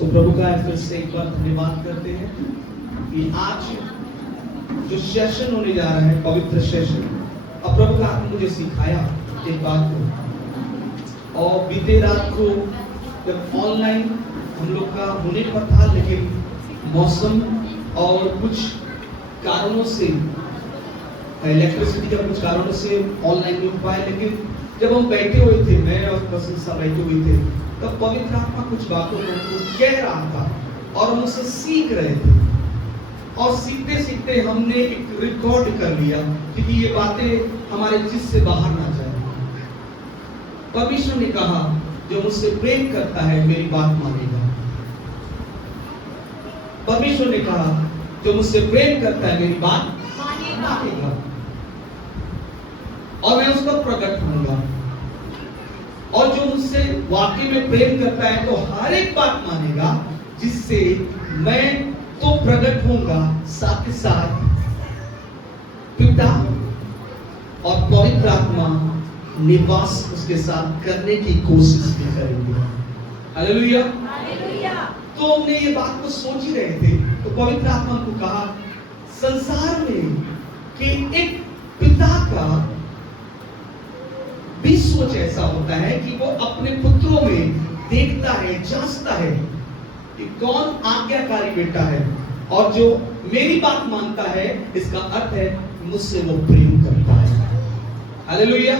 तो प्रभु का फिर से एक बार धन्यवाद करते हैं कि आज जो सेशन होने जा रहा है, पवित्र सेशन, अब प्रभु का आपने मुझे सिखाया एक बात को, और बीते रात को जब ऑनलाइन हम लोग का होने पर था, लेकिन मौसम और कुछ कारणों से, इलेक्ट्रिसिटी का कुछ कारणों से ऑनलाइन नहीं हो पाए। लेकिन जब हम बैठे हुए थे, मैं और प्रशंसा बैठे हुए थे, तब पवित्र आत्मा कुछ बातों को कह रहा था और हम उसे सीख रहे थे। और सीखते सीखते हमने एक रिकॉर्ड कर लिया, क्योंकि ये बातें हमारे जिस से बाहर ना जाए। परमेश्वर ने कहा, जो मुझसे प्रेम करता है मेरी बात मानेगा। परमेश्वर ने कहा, जो मुझसे प्रेम करता है मेरी बात मानेगा, और मैं उसका प्रकट होऊंगा। और जो मुझसे वाकई में प्रेम करता है तो हर एक बात मानेगा, जिससे मैं तो प्रकट होऊंगा, साथ ही साथ पिता और पवित्र आत्मा निवास उसके साथ करने की कोशिश भी करेंगे। हालेलुया। तो हमने ये बात को सोच ही रहे थे, तो पवित्र आत्मा को कहा, संसार में कि एक पिता का भी सोच ऐसा होता है कि वो अपने पुत्रों में देखता है, जांचता है कि कौन आज्ञाकारी बेटा है, और जो मेरी बात मानता है, इसका अर्थ है मुझसे वो प्रेम करता है। हालेलुया।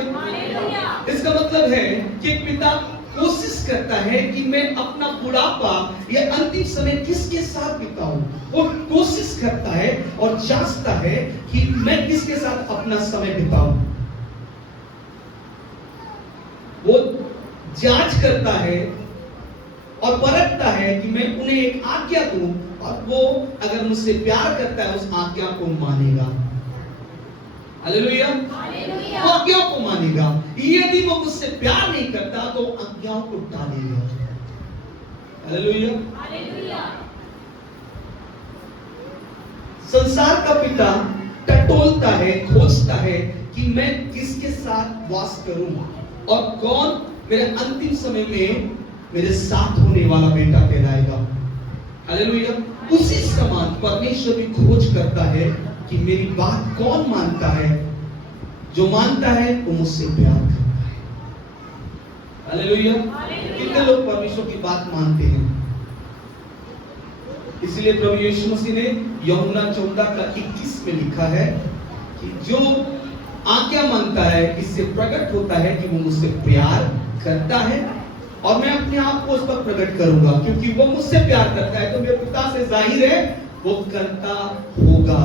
इसका मतलब है कि एक पिता कोशिश करता है कि मैं अपना बुढ़ापा या अंतिम समय किसके साथ बिताऊं। वो कोशिश करता है और जांचता है कि मैं किसके साथ अपना समय बिताऊं। वो जांच करता है और परखता है कि मैं उन्हें एक आज्ञा दूं, और वो अगर मुझसे प्यार करता है उस आज्ञा को मानेगा। हालेलुया। वो आज्ञा को मानेगा। यदि वो मुझसे प्यार नहीं करता तो आज्ञाओं को टालेगा। हालेलुया। संसार का पिता टटोलता है, खोजता है कि मैं किसके साथ वास करूं और कौन मेरे अंतिम समय में मेरे साथ होने वाला बेटा कहलाएगा। हालेलुया। उसी समान परमेश्वर भी खोज करता है कि मेरी बात कौन मानता है। जो मानता है वो मुझसे प्यार करता है। हालेलुया। कितने लोग परमेश्वर की बात मानते हैं। इसलिए प्रभु यीशु मसीह ने यूहन्ना 14:21 में लिखा है कि जो आज्ञा मानता है, इससे प्रकट होता है कि वो मुझसे प्यार करता है, और मैं अपने आप को उस पर प्रकट करूंगा, क्योंकि वो मुझसे प्यार करता है तो मेरे पिता से जाहिर है वो करता होगा,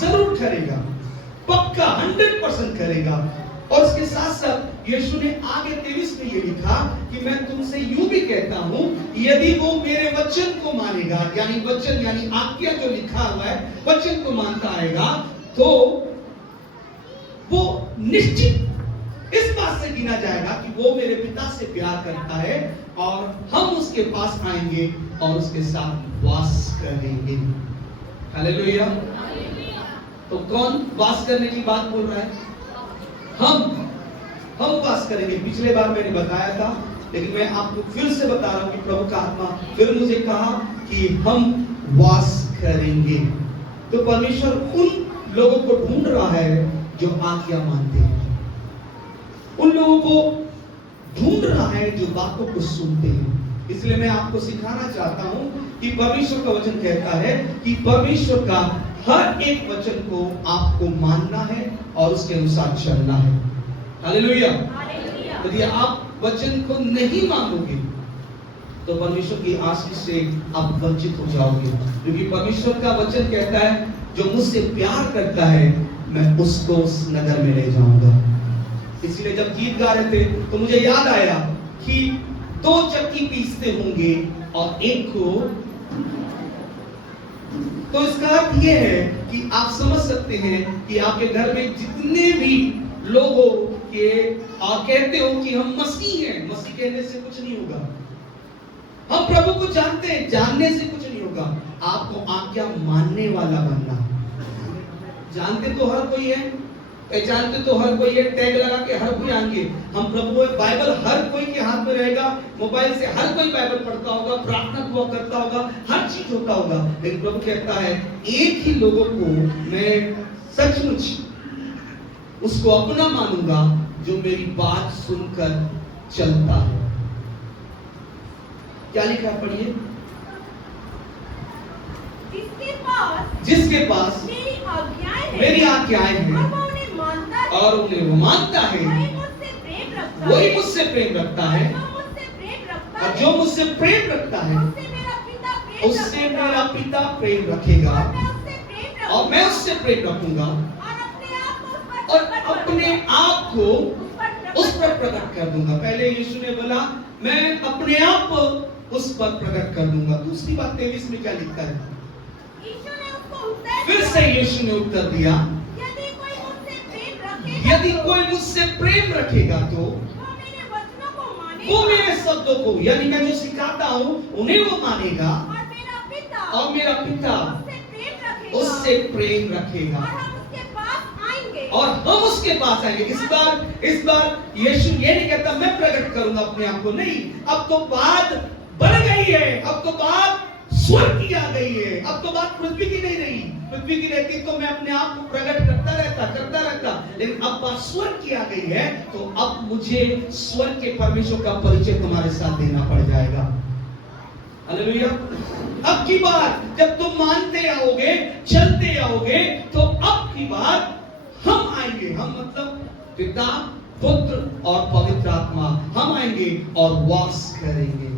जरूर करेगा, पक्का 100% करेगा। और इसके साथ साथ यीशु ने आगे 23 में ये लिखा कि मैं तुमसे यूं भी कहता हूं, यदि वो मेरे वचन को मानेगा, यानी वचन यानी आज्ञा जो लिखा हुआ है, वचन को मानता आएगा, तो वो निश्चित इस बात से गिना जाएगा कि वो मेरे पिता से प्यार करता है, और हम उसके पास आएंगे और उसके साथ वास करेंगे। हालेलुया। तो कौन वास करने की बात बोल रहा है? हम वास करेंगे। पिछले बार मैंने बताया था, लेकिन मैं आपको फिर से बता रहा हूं कि प्रभु का आत्मा फिर मुझे कहा कि हम वास करेंगे। तो परमेश्वर उन लोगों को ढूंढ रहा है जो आज्ञा मानते हैं, उन लोगों को ढूंढ रहा है जो बातों को सुनते हैं। इसलिए मैं आपको सिखाना चाहता हूं कि परमेश्वर का वचन कहता है कि परमेश्वर का हर एक वचन को आपको मानना है और उसके अनुसार चलना है। हालेलुया। यदि आप वचन को नहीं मानोगे तो परमेश्वर की आशीष से आप वंचित हो जाओगे, क्योंकि परमेश्वर का वचन कहता है, जो मुझसे प्यार करता है मैं उसको उस नगर में ले जाऊंगा। इसलिए जब गीत गा रहे थे तो मुझे याद आया कि 2 चक्की पीसते होंगे और एक को, तो इसका अर्थ यह है कि आप समझ सकते हैं कि आपके घर में जितने भी लोगों के कहते हो कि हम मसीह हैं, मसीह कहने से कुछ नहीं होगा। हम प्रभु को जानते हैं, जानने से कुछ नहीं होगा। आपको आज्ञा मानने वाला बनना। जानते तो हर कोई है, पहचानते तो हर कोई एक टैग लगा के हर कोई आएंगे। हम प्रभु बाइबल हर कोई के हाथ में रहेगा, मोबाइल से हर कोई बाइबल पढ़ता होगा, प्रार्थना हुआ करता होगा, हर चीज होता होगा, लेकिन प्रभु कहता है एक ही लोगों को मैं सचमुच उसको अपना मानूंगा जो मेरी बात सुनकर चलता है। क्या लिखा है पढ़िए। जिसके पास मेरी आज्ञाएं हैं और उन्हें वो मानता है, वही मुझसे प्रेम रखता है, और जो मुझसे प्रेम रखता है उससे मेरा पिता प्रेम रखेगा और मैं उससे प्रेम रखूंगा और अपने आप को उस पर प्रकट कर दूंगा। पहले यीशु ने बोला मैं अपने आप उस पर प्रकट कर दूंगा। दूसरी बात 23 में क्या लिखता है? फिर से यीशु ने उत्तर दिया, यदि कोई मुझसे प्रेम रखेगा तो वो मेरे शब्दों को, यानी मैं जो सिखाता हूँ उन्हें वो मानेगा और मेरा पिता उससे प्रेम रखेगा और हम उसके पास आएंगे। इस बार यीशु ये नहीं कहता मैं प्रकट करूंगा अपने आप को, नहीं, अब तो बात बढ़ गई है, अब तो बात स्वर्ग की आ गई है, अब तो बात पृथ्वी की नहीं रही। पृथ्वी की रहती तो मैं अपने आप को प्रकट करता रहता, लेकिन अब बात स्वर्ग की आ गई है, तो अब मुझे स्वर्ग के परमेश्वर का परिचय तुम्हारे साथ देना पड़ जाएगा। हालेलुया। अब की बात जब तुम मानते आओगे, चलते आओगे, तो अब की बात हम आएंगे, हम मतलब पिता, पुत्र और पवित्र आत्मा, हम आएंगे और वास करेंगे।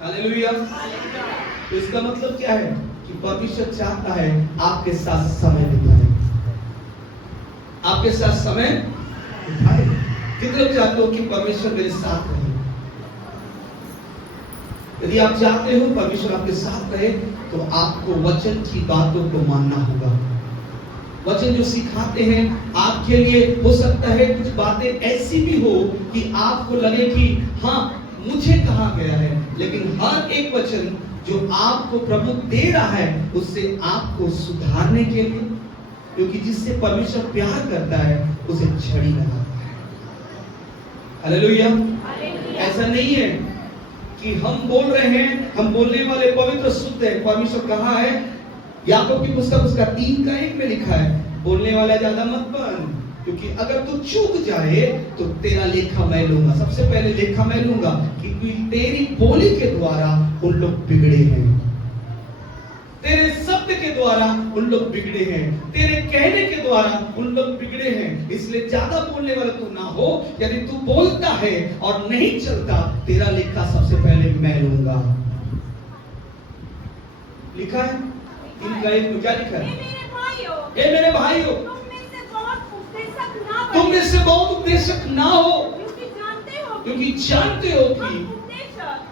हालेलुया। तो इसका मतलब क्या है कि परमेश्वर चाहता है आपके साथ समय बिताए, आपके साथ समय बिताए। कितने लोग चाहते हो कि परमेश्वर मेरे साथ रहे? यदि आप चाहते हो परमेश्वर आपके साथ रहे तो आपको वचन की बातों को मानना होगा। वचन जो सिखाते हैं आपके लिए, हो सकता है कुछ बातें ऐसी भी हो कि आपको लगे कि हाँ मुझे कहा गया है, लेकिन हर एक वचन जो आपको प्रभु दे रहा है उससे आपको सुधारने के लिए, क्योंकि जिससे परमेश्वर प्यार करता है उसे छड़ी लगाता है। हालेलुया। ऐसा नहीं है कि हम बोल रहे हैं, हम बोलने वाले पवित्र शुद्ध है। परमेश्वर कहा है याकूब की पुस्तक उसका 3:1 में लिखा है, बोलने वाला ज्यादा मत बन, क्योंकि अगर तू चूक जाए तो तेरा लेखा मैं लूंगा। सबसे पहले लेखा मैं लूंगा, क्योंकि तेरी बोली के द्वारा उन लोग बिगड़े हैं, तेरे शब्द के द्वारा उन लोग बिगड़े हैं, तेरे कहने के द्वारा उन लोग बिगड़े हैं। इसलिए ज्यादा बोलने वाला तू ना हो। यदि तू बोलता है और नहीं चलता, तेरा लेखा सबसे पहले मैं लूंगा। लिखा है 3:1 में, क्या लिखा है? ए मेरे भाइयों, तुम में से बहुत उपदेशक ना हो, क्योंकि जानते हो कि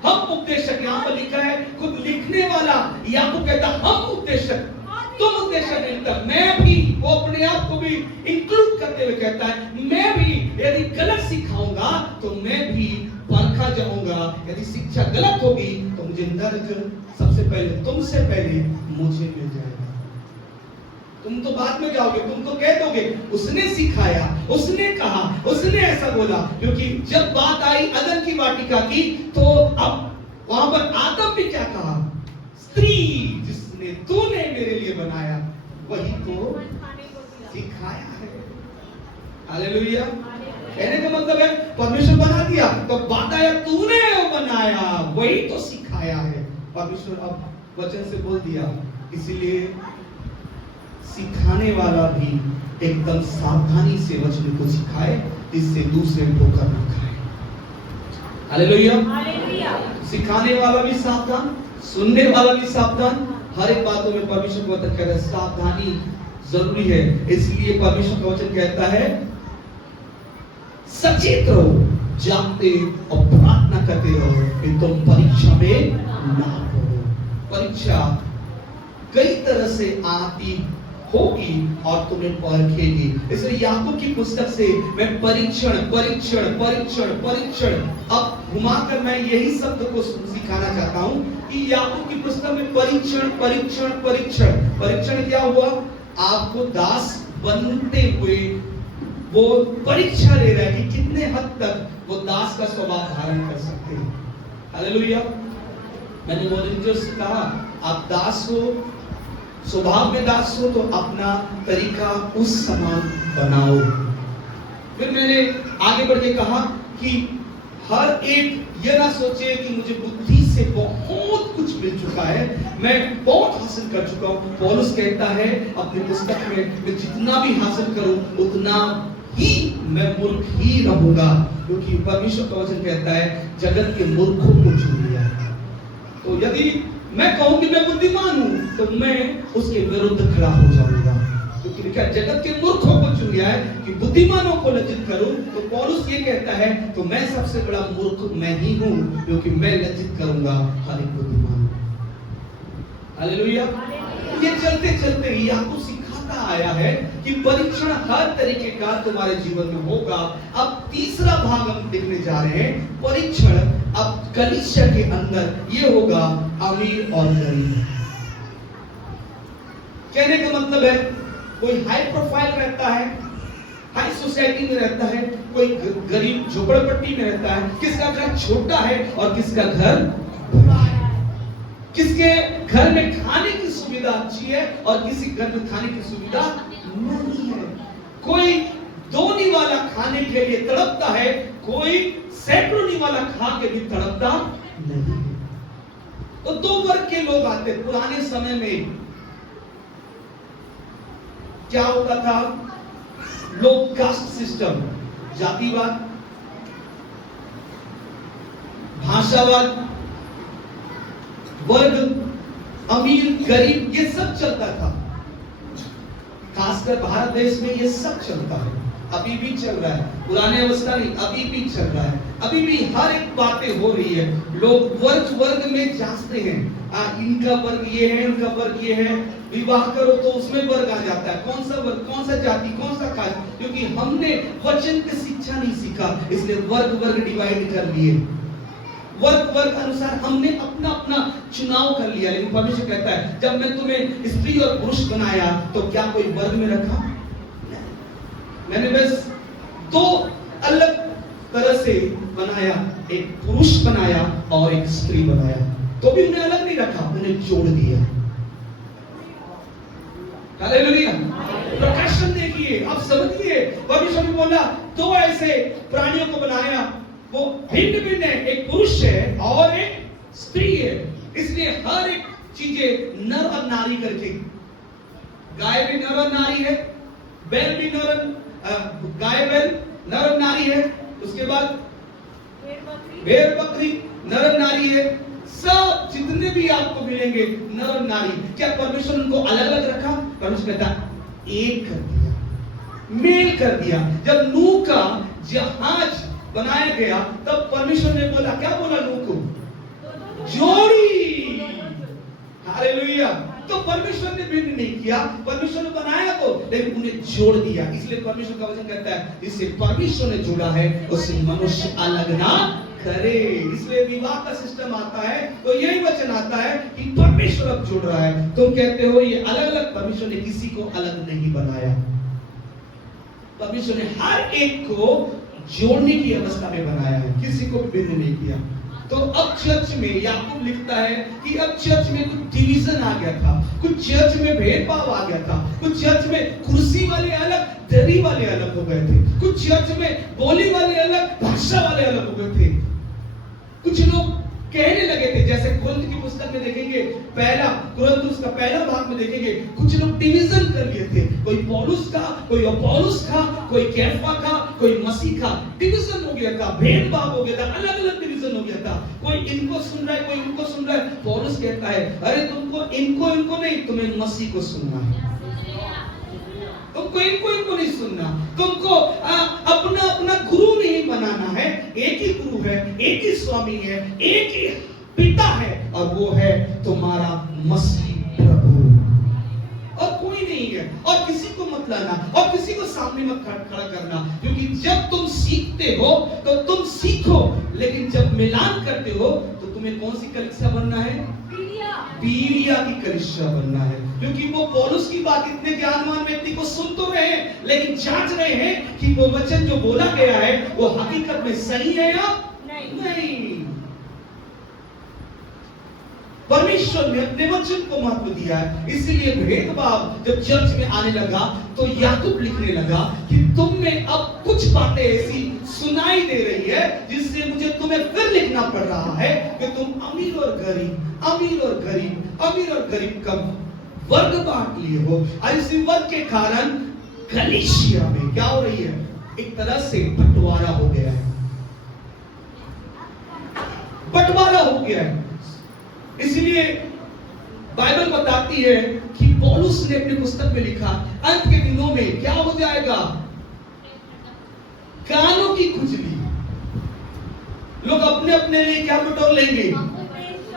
हम उपदेशक, यहाँ पर लिखा है खुद लिखने वाला याकूब कहता हम उपदेशक, तुम उपदेशक नहीं लिखता, मैं भी, वो अपने आप को भी इंक्लूड करते हुए कहता है मैं भी यदि गलत सिखाऊंगा तो मैं भी परखा जाऊंगा। यदि शिक्षा गलत होगी तो मुझे दर्द सबसे पहले, तुमसे पहले मुझे मिल जाएगा। तुम तो बाद में जाओगे, तुम तो कह दोगे उसने सिखाया, उसने कहा, उसने ऐसा बोला, क्योंकि जब बात आई अदन की वाटिका की तो अब वहां पर आदम भी क्या कहा? स्त्री जिसने तूने मेरे लिए बनाया वही तो सिखाया है। हालेलुया। कहने का मतलब है परमेश्वर बना दिया तो बात आया तूने वो बनाया, वही तो सिखाया है। परमेश्वर अब वचन से बोल दिया, इसीलिए सिखाने वाला भी एकदम सावधानी से वचन को सिखाए, जिससे दूसरे को करना खाए। हालेलुया। सिखाने वाला भी सावधान, सुनने वाला भी सावधान। हर एक बातों में परमेश्वर का वचन कहता है सावधानी जरूरी है। इसलिए परमेश्वर का वचन कहता है सचेत रहो, जागते और प्रार्थना करते रहो कि तुम परीक्षा में ना पड़ो। परीक्षा कई तरह से आती होगी और तुम्हें परखेगी। इसलिए याकूब की पुस्तक से मैं परीक्षण परीक्षण परीक्षण परीक्षण, अब घुमाकर मैं यही शब्द को सिखाना चाहता हूं कि याकूब की पुस्तक में परीक्षण परीक्षण परीक्षण। परीक्षण क्या हुआ? आपको दास बनते हुए वो परीक्षा ले रहा है कि कितने हद तक वो दास का स्वभाव धारण कर सकते हैं। हालेलुया। मैंने वॉलंटियर्स से कहा, आप दास हो, स्वभाव में दास हो, तो अपना तरीका उस समान बनाओ। फिर मैंने आगे बढ़ के कहा कि हर एक ये ना सोचे कि मुझे बुद्धि से बहुत कुछ मिल चुका है, मैं बहुत हासिल कर चुका हूं। पौलुस कहता है अपनी पुस्तक में, मैं जितना भी हासिल करूं उतना ही मैं मूर्ख ही रहूंगा, क्योंकि परमेश्वर का वचन कहता है जगत के मूर्खों को चुन लिया। तो यदि मैं कहूं कि मैं बुद्धिमान हूं तो मैं उसके विरुद्ध खड़ा हो जाऊंगा, क्योंकि क्या जगत के मूर्खों को चुन लिया है कि बुद्धिमानों को लज्जित करूं। तो पौलुस ये कहता है तो मैं सबसे बड़ा मूर्ख मैं ही हूं, क्योंकि मैं लज्जित करूंगा हर एक बुद्धिमान। हालेलुया। ये चलते चलते ही आपको सिखाता आया है कि परीक्षण हर तरीके का तुम्हारे जीवन में होगा। अब तीसरा भाग हम देखने जा रहे हैं, परीक्षण अब कलीसिया के अंदर ये होगा अमीर और गरीब। कहने का मतलब है कोई हाई प्रोफाइल रहता है, हाई सोसाइटी में रहता है, कोई गरीब झोपड़पट्टी में रहता है, किसका घर छोटा है और किसका घर बड़ा है, किसके घर में खाने की सुविधा अच्छी है और किसी घर में खाने की सुविधा नहीं है, कोई 2 निवाला खाने के लिए तड़पता है, कोई सैकड़ों निवाला खा के भी तड़पता नहीं है। तो 2 वर्ग के लोग आते। पुराने समय में क्या होता था, लोग कास्ट सिस्टम, जातिवाद, भाषावाद, वर्ग, अमीर गरीब, ये सब चलता था। खासकर भारत देश में ये सब चलता है, अभी भी चल रहा है। पुराने अवस्था नहीं, अभी भी चल रहा है, अभी भी हर एक बातें हो रही है। लोग वर्ग में जांचते हैं, इनका वर्ग ये है, इनका वर्ग ये है। विवाह करो तो उसमें वर्ग आ जाता है, कौन सा वर्ग, कौन सा जाति, कौन सा कास्ट, क्योंकि हमने वचन की शिक्षा नहीं सीखा, इसलिए वर्ग डिवाइड कर लिए। वर्ग अनुसार हमने अपना अपना चुनाव कर लिया। लेकिन परमेश्वर कहता है जब मैं तुम्हें स्त्री और पुरुष बनाया तो क्या कोई वर्ग में रखा? मैंने बस 2 अलग तरह से बनाया, एक पुरुष बनाया और एक स्त्री बनाया, तो भी उन्हें अलग नहीं रखा, उन्हें जोड़ दिया। हालेलुया। प्रकाशन देखिए, अब समझिए, परमेश्वर ने बोला 2 ऐसे प्राणियों को बनाया, वो भिन्न भिन्न है, एक पुरुष है और एक स्त्री है, इसलिए हर एक चीजें नर और नारी करके, गाय भी नर और नारी है, बैल भी गाय बैल नर और नारी है, उसके बाद भेड़ बकरी नर और नारी है, सब जितने भी आपको मिलेंगे नर और नारी। क्या परमेश्वर उनको अलग अलग रखा? परमेश्वर कहता एक कर दिया, मेल कर दिया। जब नूह का जहाज बनाया गया तब परमेश्वर ने बोला, क्या बोला नूह को? जोड़ी। हालेलुया। तो परमेश्वर ने भिन्न नहीं किया, परमेश्वर ने बनाया तो, लेकिन उन्हें जोड़ दिया। इसलिए परमेश्वर का वचन कहता है जिसे परमेश्वर ने जोड़ा है उससे मनुष्य अलग ना करे। इसलिए विवाह का सिस्टम आता है तो यही वचन आता है कि परमेश्वर अब जोड़ रहा है। तुम कहते हो ये अलग अलग, परमेश्वर ने किसी को अलग नहीं बनाया, परमेश्वर ने हर एक को जोड़ने की अवस्था में बनाया है, किसी को भिन्न नहीं किया। तो अब चर्च में याकूब लिखता है कि अब चर्च में कुछ डिवीजन आ गया था, कुछ चर्च में भेदभाव आ गया था, कुछ चर्च में कुर्सी वाले अलग, दरी वाले अलग हो गए थे, कुछ चर्च में बोली वाले अलग, भाषा वाले अलग हो गए थे। कुछ लोग कहने लगे थे, जैसे कुरिन्थ की पुस्तक में देखेंगे, कुरिन्थ उसका पहला भाग में देखेंगे, कुछ लोग डिवीजन कर लिए थे, कोई पौलुस का, कोई अपोलोस का, कोई कैफा का, कोई मसीह का। डिवीजन हो गया था, भेदभाव हो गया था, अलग अलग डिवीजन हो गया था। कोई इनको सुन रहा है, कोई उनको सुन रहा है। पौलुस कहता है अरे तुमको इनको नहीं, तुम्हें मसीह को सुनना है, तुमको इनको नहीं सुनना, तुमको अपना अपना गुरु नहीं बनाना है। एक ही गुरु है, एक ही स्वामी है, एक ही पिता है, और वो है तुम्हारा मसीह प्रभु, और कोई नहीं है। और किसी को मत लाना और किसी को सामने मत खड़ा करना, क्योंकि जब तुम सीखते हो तो तुम सीखो, लेकिन जब मिलान करते हो तो तुम तुम्हें कौन सी कलीसिया बनना है? बीरिया की कलीसिया बनना है। क्योंकि वो पौलुस की बात इतने ज्ञानवान व्यक्ति को सुन तो रहे हैं, लेकिन जांच रहे हैं कि वो वचन जो बोला गया है वो हकीकत में सही है या नहीं। परमेश्वर ने अपने वचन को महत्व दिया है। इसलिए भेदभाव जब चर्च में आने लगा तो याकूब लिखने लगा कि तुम में अब कुछ बातें ऐसी सुनाई दे रही है जिससे मुझे तुम्हें फिर लिखना पड़ रहा है कि तुम अमीर और गरीब, अमीर और गरीब, अमीर और गरीब का वर्ग बांट लिए हो। और इसी वर्ग के कारण कलीसिया में क्या हो रही है? एक तरह से बंटवारा हो गया है, बंटवारा हो गया है। इसलिए बाइबल बताती है कि पौलुस ने अपनी पुस्तक में लिखा अंत के दिनों में क्या हो जाएगा? कानों की खुजली। लोग अपने अपने लिए क्या बटोर लेंगे?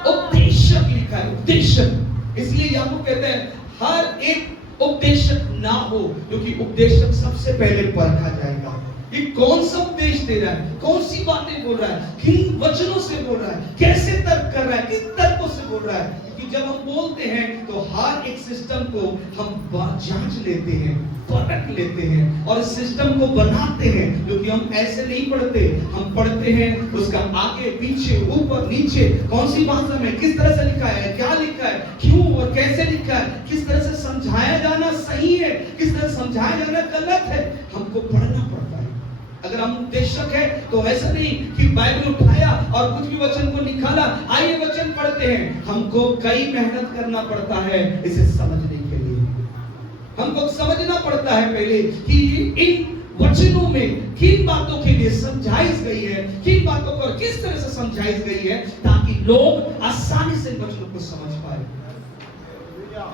उपदेशक लिखा है, उपदेशक। इसलिए याकूब कहते हैं हर एक उपदेशक ना हो, क्योंकि उपदेशक सबसे पहले परखा जाएगा। ये कौन सा उपदेश दे रहा है, कौन सी बातें बोल रहा है, किन वचनों से बोल रहा है, कैसे तर्क कर रहा है, किन तर्कों से बोल रहा है। क्योंकि जब हम बोलते हैं तो हर एक सिस्टम को हम जांच लेते हैं, परख लेते हैं और इस सिस्टम को बनाते हैं। क्योंकि हम ऐसे नहीं पढ़ते, हम पढ़ते हैं उसका आगे पीछे ऊपर नीचे कौन सी भाषा में किस तरह से लिखा है, क्या लिखा है, क्यों और कैसे लिखा है, किस तरह से समझाया जाना सही है, किस तरह से समझाया जाना गलत है, हमको पढ़ना पड़ता है। अगर हम उपदेशक है तो ऐसा नहीं कि बाइबल उठाया और कुछ भी वचन को निकाला, आइए वचन पढ़ते हैं। हमको कई मेहनत करना पड़ता है इसे समझने के लिए। हमको समझना पड़ता है पहले कि इन वचनों में किन बातों के लिए समझाई गई है, किन बातों को किस तरह से समझाई गई है, ताकि लोग आसानी से वचनों को समझ पाए।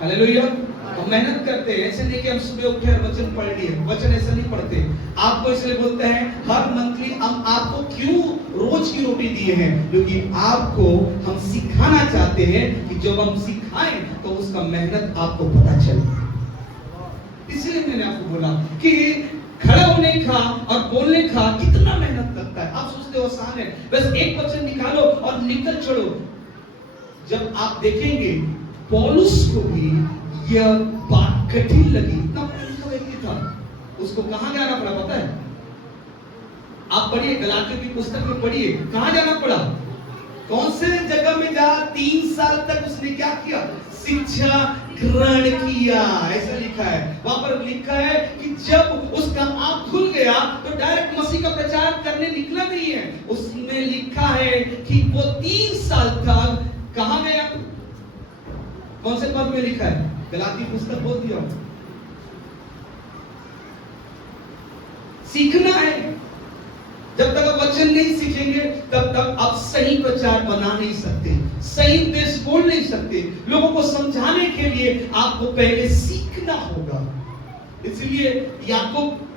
हालेलुया। हम मेहनत करते हैं, ऐसे नहीं कि हम सुबह उठे और वचन पढ़ लिए। वचन ऐसा नहीं पढ़ते। आपको इसलिए बोलते हैं हर मंथली हम आपको क्यों रोज की रोटी दिए हैं, क्योंकि आपको हम सिखाना चाहते हैं कि जब हम सिखाएं तो उसका मेहनत आपको पता चले। इसलिए मैंने आपको बोला कि खड़ा होने का और बोलने का कितना मेहनत लगता है। आप सोचते हो आसान है, बस एक वचन निकालो और निकल चलो। जब आप देखेंगे पौलुस को भी यह बात कठिन लगी। इतना पढ़ा व्यक्ति था, उसको कहां जाना पड़ा पता है? आप पढ़िए गलातियों की पुस्तक में पढ़िए, कहां जाना पड़ा, कौन से जगह में जा 3 साल तक उसने क्या किया? शिक्षा ग्रहण किया। ऐसा लिखा है, वहां पर लिखा है कि जब उसका आंख खुल गया तो डायरेक्ट मसीह का प्रचार करने निकला नहीं है। उसमें लिखा है कि वो 3 साल तक कहां गया? कौन से पद में लिखा है? गलाती पुस्तक बोल दिया। सीखना है। जब तक आप वचन नहीं सीखेंगे तब तक आप सही प्रचार बना नहीं सकते, सही उपदेश बोल नहीं सकते। लोगों को समझाने के लिए आपको पहले सीखना होगा। इसलिए याकूब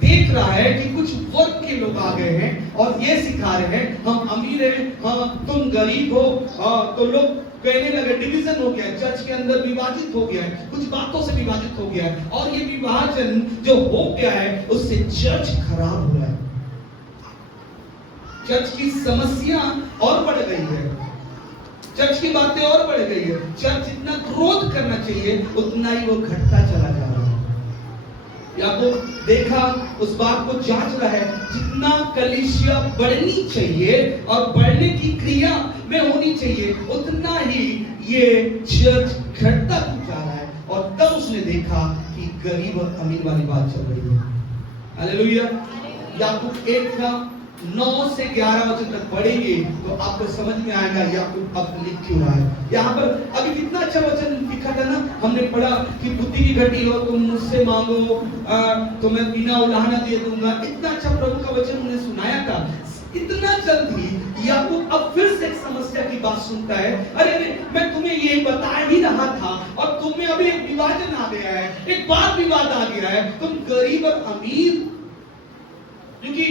देख रहा है कि कुछ वर्ग के लोग आ गए हैं और ये सिखा रहे हैं हम अमीर हैं, हाँ तुम गरीब हो। तो लोग कहने लगे, डिवीजन हो गया, चर्च के अंदर विभाजित हो गया है, कुछ बातों से विभाजित हो गया है। और ये विभाजन जो हो गया है उससे चर्च खराब हो रहा है, चर्च की समस्या और बढ़ गई है, चर्च की बातें और बढ़ गई है। चर्च जितना ग्रोथ करना चाहिए उतना ही वो घटता चला जा रहा है। याकूब देखा, उस बात को जांच रहा है, जितना कलीसिया बढ़नी चाहिए और बढ़ने की क्रिया में होनी चाहिए उतना ही ये चर्च घटता जा रहा है। और तब उसने देखा कि गरीब और अमीर वाली बात चल रही है। हालेलुया। याकूब 1 का 9 से 11 वचन तक पढ़ेंगे तो आपको समझ में आएगा याकूब अब लिख क्यों रहा है। यहाँ पर अभी कितना अच्छा वचन लिखा था ना, हमने पढ़ा कि बुद्धि की घटी हो तुम मुझसे मांगो तो मैं बिना उलाहना दे दूंगा। इतना अच्छा प्रभु का वचन हमने सुनाया था। इतना जल्दी याकूब अब फिर से एक समस्या की बात सुनता है। अरे मैं तुम्हें ये बता ही रहा था और तुम्हें अभी एक विभाजन आ गया है, एक बात विवाद आ गया है, तुम गरीब और अमीर। क्योंकि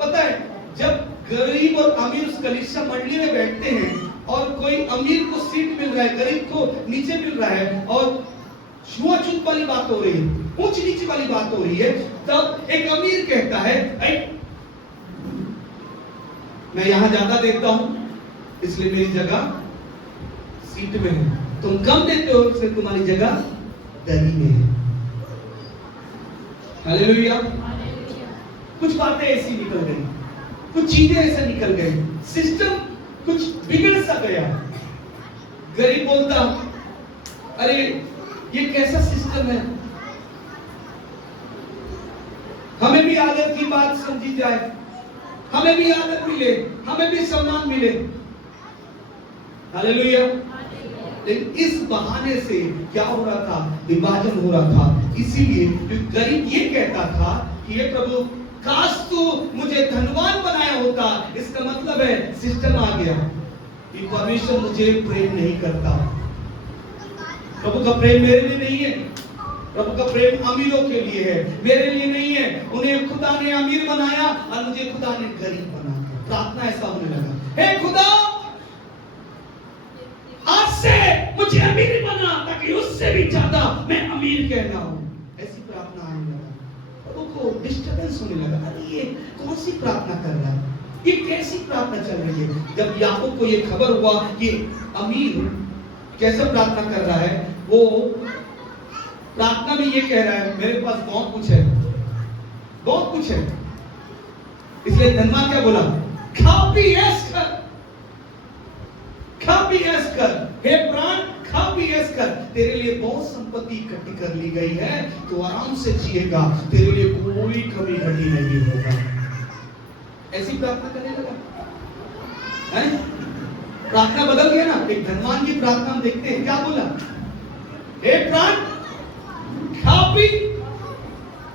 पता है जब गरीब और अमीर उस कलीसिया मंडली में बैठते हैं और कोई अमीर को सीट मिल रहा है, गरीब को नीचे मिल रहा है और छुआछूत वाली बात हो रही है, ऊंच नीचे वाली बात हो रही है, तब एक अमीर कहता है मैं यहां ज्यादा देता हूं इसलिए मेरी जगह सीट में है। तुम कम देते हो इसलिए तुम्हारी जगह दरी में है। हालेलुया। कुछ बातें ऐसी निकल गई, कुछ चीजें ऐसे निकल गई, सिस्टम कुछ बिगड़ सा गया। गरीब बोलता, अरे ये कैसा सिस्टम है, हमें भी आदर की बात समझी जाए, हमें भी आदर मिले, हमें भी सम्मान मिले। हालेलुया। लेकिन इस बहाने से क्या हो रहा था, विभाजन हो रहा था। इसीलिए गरीब ये कहता था कि ये प्रभु काश तू मुझे धनवान बनाया होता। इसका मतलब है सिस्टम आ गया कि परमेश्वर मुझे प्रेम नहीं करता। प्रभु का प्रेम मेरे लिए नहीं है, प्रभु का प्रेम अमीरों के लिए है, मेरे लिए नहीं है। उन्हें खुदा ने अमीर बनाया और मुझे खुदा ने गरीब बना दिया। प्रार्थना ऐसा होने लगा, हे खुदा आज से मुझे अमीर बना ताकि उससे भी ज्यादा मैं अमीर कहना हूं। ऐसी प्रार्थना आने लगा। प्रभु को डिस्टर्बेंस होने लगा, अरे ये कौन सी प्रार्थना कर रहा है, ये कैसी प्रार्थना चल रही है। जब याकूब को ये खबर हुआ कि अमीर कैसे प्रार्थना कर रहा है, वो प्रार्थना में ये कह रहा है मेरे पास बहुत कुछ है, बहुत कुछ है। इसलिए धनवान क्या बोला, खा पी ऐश कर, खा पी ऐश कर, हे प्राण खा पी ऐश कर। तेरे लिए बहुत संपत्ति इकट्ठी कर ली गई है, तो आराम से जिएगा, तेरे लिए कोई कमी घटी नहीं होगा। ऐसी प्रार्थना करने लगा है। प्रार्थना बदल गया ना। एक धनवान की प्रार्थना हम देखते हैं, क्या बोला, हे प्राण खा पी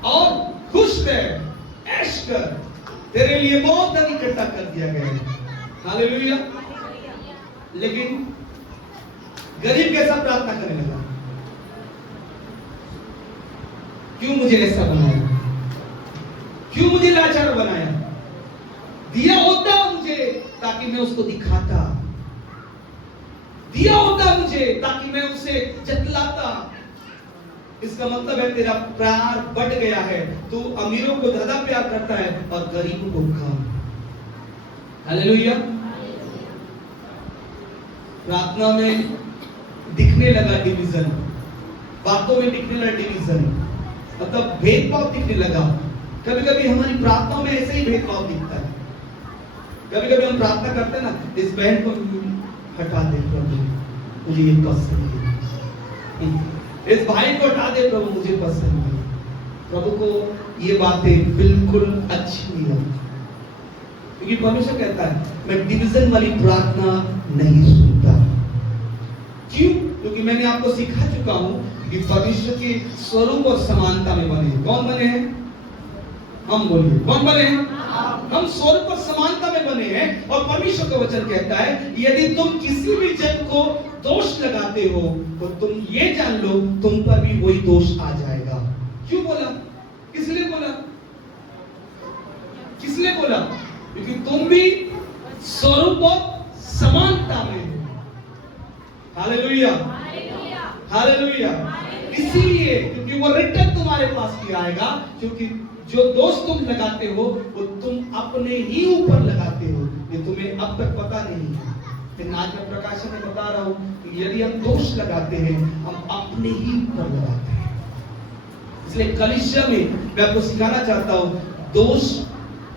और खुश रह, ऐश कर, तेरे लिए बहुत धन इकट्ठा कर दिया गया है। हालेलुया। लेकिन गरीब कैसा प्रार्थना करने लगा, क्यों मुझे ऐसा बनाया, क्यों मुझे लाचार बनाया, दिया होता मुझे ताकि मैं उसको दिखाता, दिया होता मुझे ताकि मैं उसे जतलाता। इसका मतलब है तेरा प्यार बढ़ गया है, तू अमीरों को ज्यादा प्यार करता है और गरीबों को कम। हालेलुया। प्रार्थना में दिखने लगा डिवीजन, बातों में दिखने लगा डिवीजन, मतलब भेदभाव दिखने लगा। कभी कभी हमारी प्रार्थनाओं में ऐसे ही भेदभाव दिखता है। कभी कभी हम प्रार्थना करते हैं ना, इस बहन को हटा दे प्रभु, मुझे ये पसंद है, इस भाई को हटा दे प्रभु, मुझे पसंद है। प्रभु को ये बातें बिल्कुल अच्छी नहीं लगती, क्योंकि परमेश्वर कहता है मैं डिवीजन वाली प्रार्थना नहीं सुनता। क्यों? क्योंकि मैंने आपको सिखा चुका हूं कि परमेश्वर के स्वरूप और समानता में बने। कौन बने हैं? हम बोलिए, कौन बने हैं? हम स्वरूप और समानता में बने हैं। और परमेश्वर का वचन कहता है यदि तुम किसी भी जन को दोष लगाते हो तो तुम ये जान लो तुम पर भी वही दोष आ जाएगा। क्यों बोला? किस लिए बोला? किस लिए बोला? क्योंकि तुम भी स्वरूप और समानता में हो। Hallelujah, hallelujah. इसीलिए क्योंकि वो रिटर्न तुम्हारे पास भी आएगा, क्योंकि जो दोष तुम लगाते हो वो तुम अपने ही ऊपर लगाते हो, ये तुम्हें अब तक पता नहीं है। लेकिन आज मैं प्रकाशन में बता रहा हूं कि यदि हम दोष लगाते हैं हम अपने ही ऊपर लगाते हैं। इसलिए कलीसिया में मैं आपको सिखाना चाहता हूं, दोष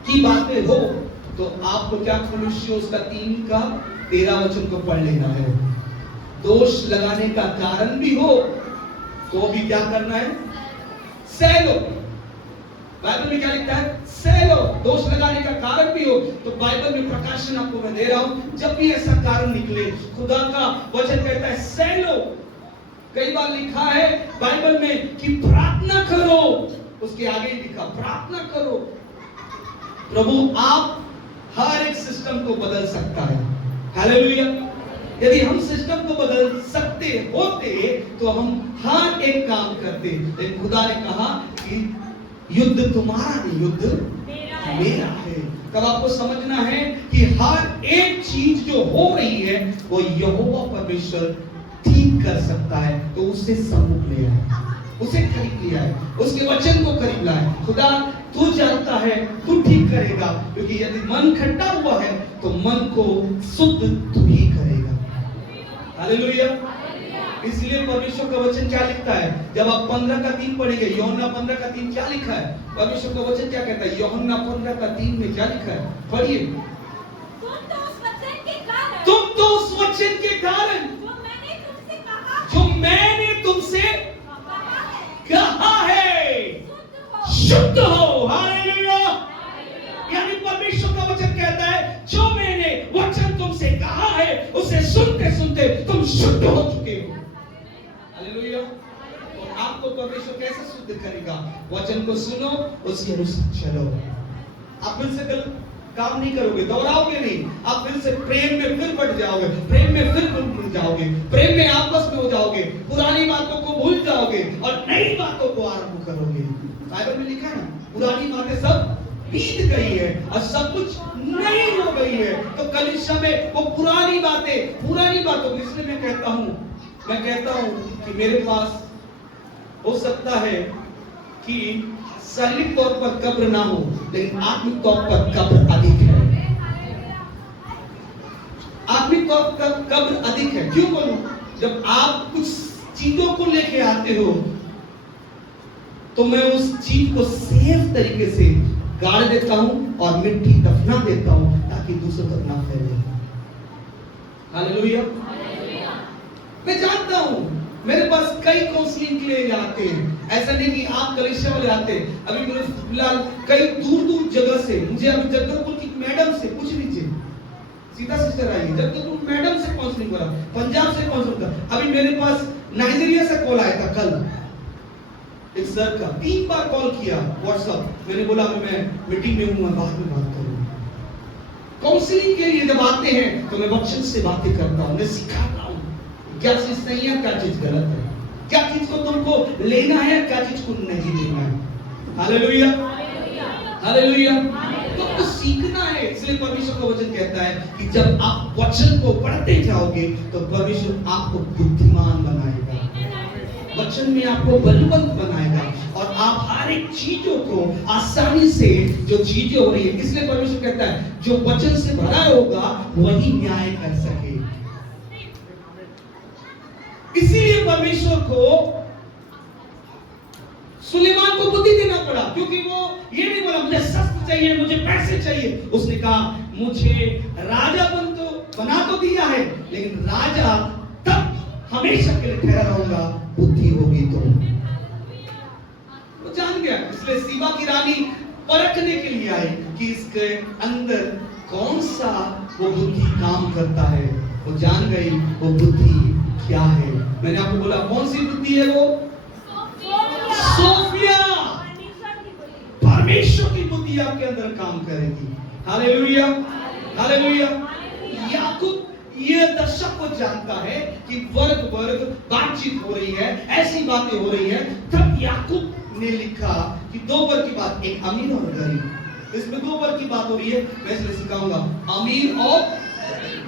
की बातें हो तो आपको क्या कुलुस्सियोस का 3:13 वचन को पढ़ लेना है। दोष लगाने का कारण भी हो तो भी क्या करना है? सह लो। बाइबल में क्या लिखता है? सह लो। दोष लगाने का कारण भी हो तो बाइबल में प्रकाशन आपको मैं दे रहा हूं, जब भी ऐसा कारण निकले खुदा का वचन कहता है सह लो। कई बार लिखा है बाइबल में कि प्रार्थना करो, उसके आगे लिखा प्रार्थना करो। प्रभु आप हर एक सिस्टम को बदल सकता है। हालेलुया। यदि हम सिस्टम को बदल सकते होते तो हम हर एक काम करते। लेकिन खुदा ने कहा कि युद्ध तुम्हारा नहीं, युद्ध मेरा है। तब आपको समझना है कि हर एक चीज जो हो रही है वो यहोवा परमेश्वर ठीक कर सकता है, तो उससे सम्मुख ले आए, उसे खरीद लिया है, उसके वचन को खरीद लाए। खुदा तू जानता है, तू ठीक करेगा, क्योंकि यदि मन खट्टा हुआ है तो मन को शुद्ध तू ही करेगा। हालेलुया। इसलिए परमेश्वर का वचन क्या लिखता है, जब आप 15:3 पढ़ेंगे, यूहन्ना 15:3 क्या लिखा है, परमेश्वर का वचन क्या कहता है, यूहन्ना 15:3 में क्या लिखा है, पढ़िए। तुम तो उस वचन के कारण जो मैंने तुमसे कहा है शुद्ध हो। हालेलुया। यानी परमेश्वर का वचन कहता है जो मैंने वचन तुमसे कहा है उसे सुनते सुनते तुम शुद्ध हो चुके हो। हालेलुया। तो आपको परमेश्वर कैसे शुद्ध करेगा, वचन को सुनो, उसके अनुसार चलो। आप फिर से गलत काम नहीं करोगे, दोहराओगे नहीं, आप फिर से प्रेम में फिर बढ़ जाओगे, प्रेम में फिर घुल जाओगे, प्रेम में आपस में हो जाओगे, पुरानी बातों को भूल जाओगे और नई बातों को आरंभ करोगे। बाइबल में लिखा है ना, पुरानी बातें सब बीत गई है और सब कुछ नई हो गई है। तो कलीसिया में वो पुरानी बातों इसलिए मैं कहता हूं कि मेरे पास हो सकता है कि शारीरिक तौर पर कब्र ना हो, लेकिन आत्मिक तौर पर कब्र अधिक है। आत्मिक तौर पर कब्र अधिक है। क्यों बोलूं, जब आप कुछ चीजों को लेके आते हो तो मैं उस चीज को सेफ तरीके से गाड़ देता हूं और मिट्टी दफना देता हूं ताकि दूसरों तक ना फैले। हालेलुया। मैं जानता हूं मेरे पास कई काउंसलिंग के लिए आते हैं, ऐसा नहीं कि आप कलीसिया वाले आते हैं। अभी मेरे फिलहाल कई दूर जगह से, मुझे अभी जगदलपुर की मैडम से पूछ लीजिए, सीता सिस्टर आई, जगदलपुर मैडम से काउंसलिंग करा, पंजाब से काउंसलिंग करा। अभी मेरे पास नाइजीरिया से कॉल आया था कल, एक सर का 3 बार कॉल किया व्हाट्सएप। मैंने बोला मैं मीटिंग में हूं, मैं बाद में बात करूंगा। काउंसलिंग के लिए जब आते हैं तो मैं वचन से बातें करता हूं, मैं सिखाता हूं क्या चीज सही है, क्या चीज गलत है, क्या चीज को तुमको लेना है, क्या चीज को नहीं लेना है। हालेलुया। हालेलुया। तो सीखना है। इसलिए परमेश्वर का वचन कहता है कि जब आप वचन को पढ़ते जाओगे तो परमेश्वर आपको बुद्धिमान बनाएगा, वचन में आपको बलवंत बनाएगा और आप हर एक चीजों को आसानी से जो चीजें हो रही है, इसलिए परमेश्वर कहता है जो वचन से भरा होगा वही न्याय कर सके। इसीलिए परमेश्वर को सुलेमान को बुद्धि देना पड़ा, क्योंकि वो ये नहीं बोला मुझे शस्त्र चाहिए, मुझे पैसे चाहिए। उसने कहा मुझे राजापन तो बना तो दिया है, लेकिन राजा तब हमेशा के लिए ठहरा रहूंगा, बुद्धि होगी तो। वो जान गया, इसलिए सीबा की रानी परखने के लिए आई कि इसके अंदर कौन सा वो बुद्धि काम करता है। वो जान गई वो बुद्धि क्या है। मैंने आपको बोला कौन सी बुद्धि है वो, सोफिया। परमेश्वर की बुद्धि आपके अंदर काम करेगी। हालेलुया। हालेलुया। याकूब ये दर्शक को जानता है कि वर्ग बातचीत हो रही है, ऐसी बातें हो रही है। तब याकूब ने लिखा कि 2 वर्ग की बात, एक अमीर और गरीब, इसमें 2 वर्ग की बात हो रही है। मैं इसलिए सिखाऊंगा अमीर और,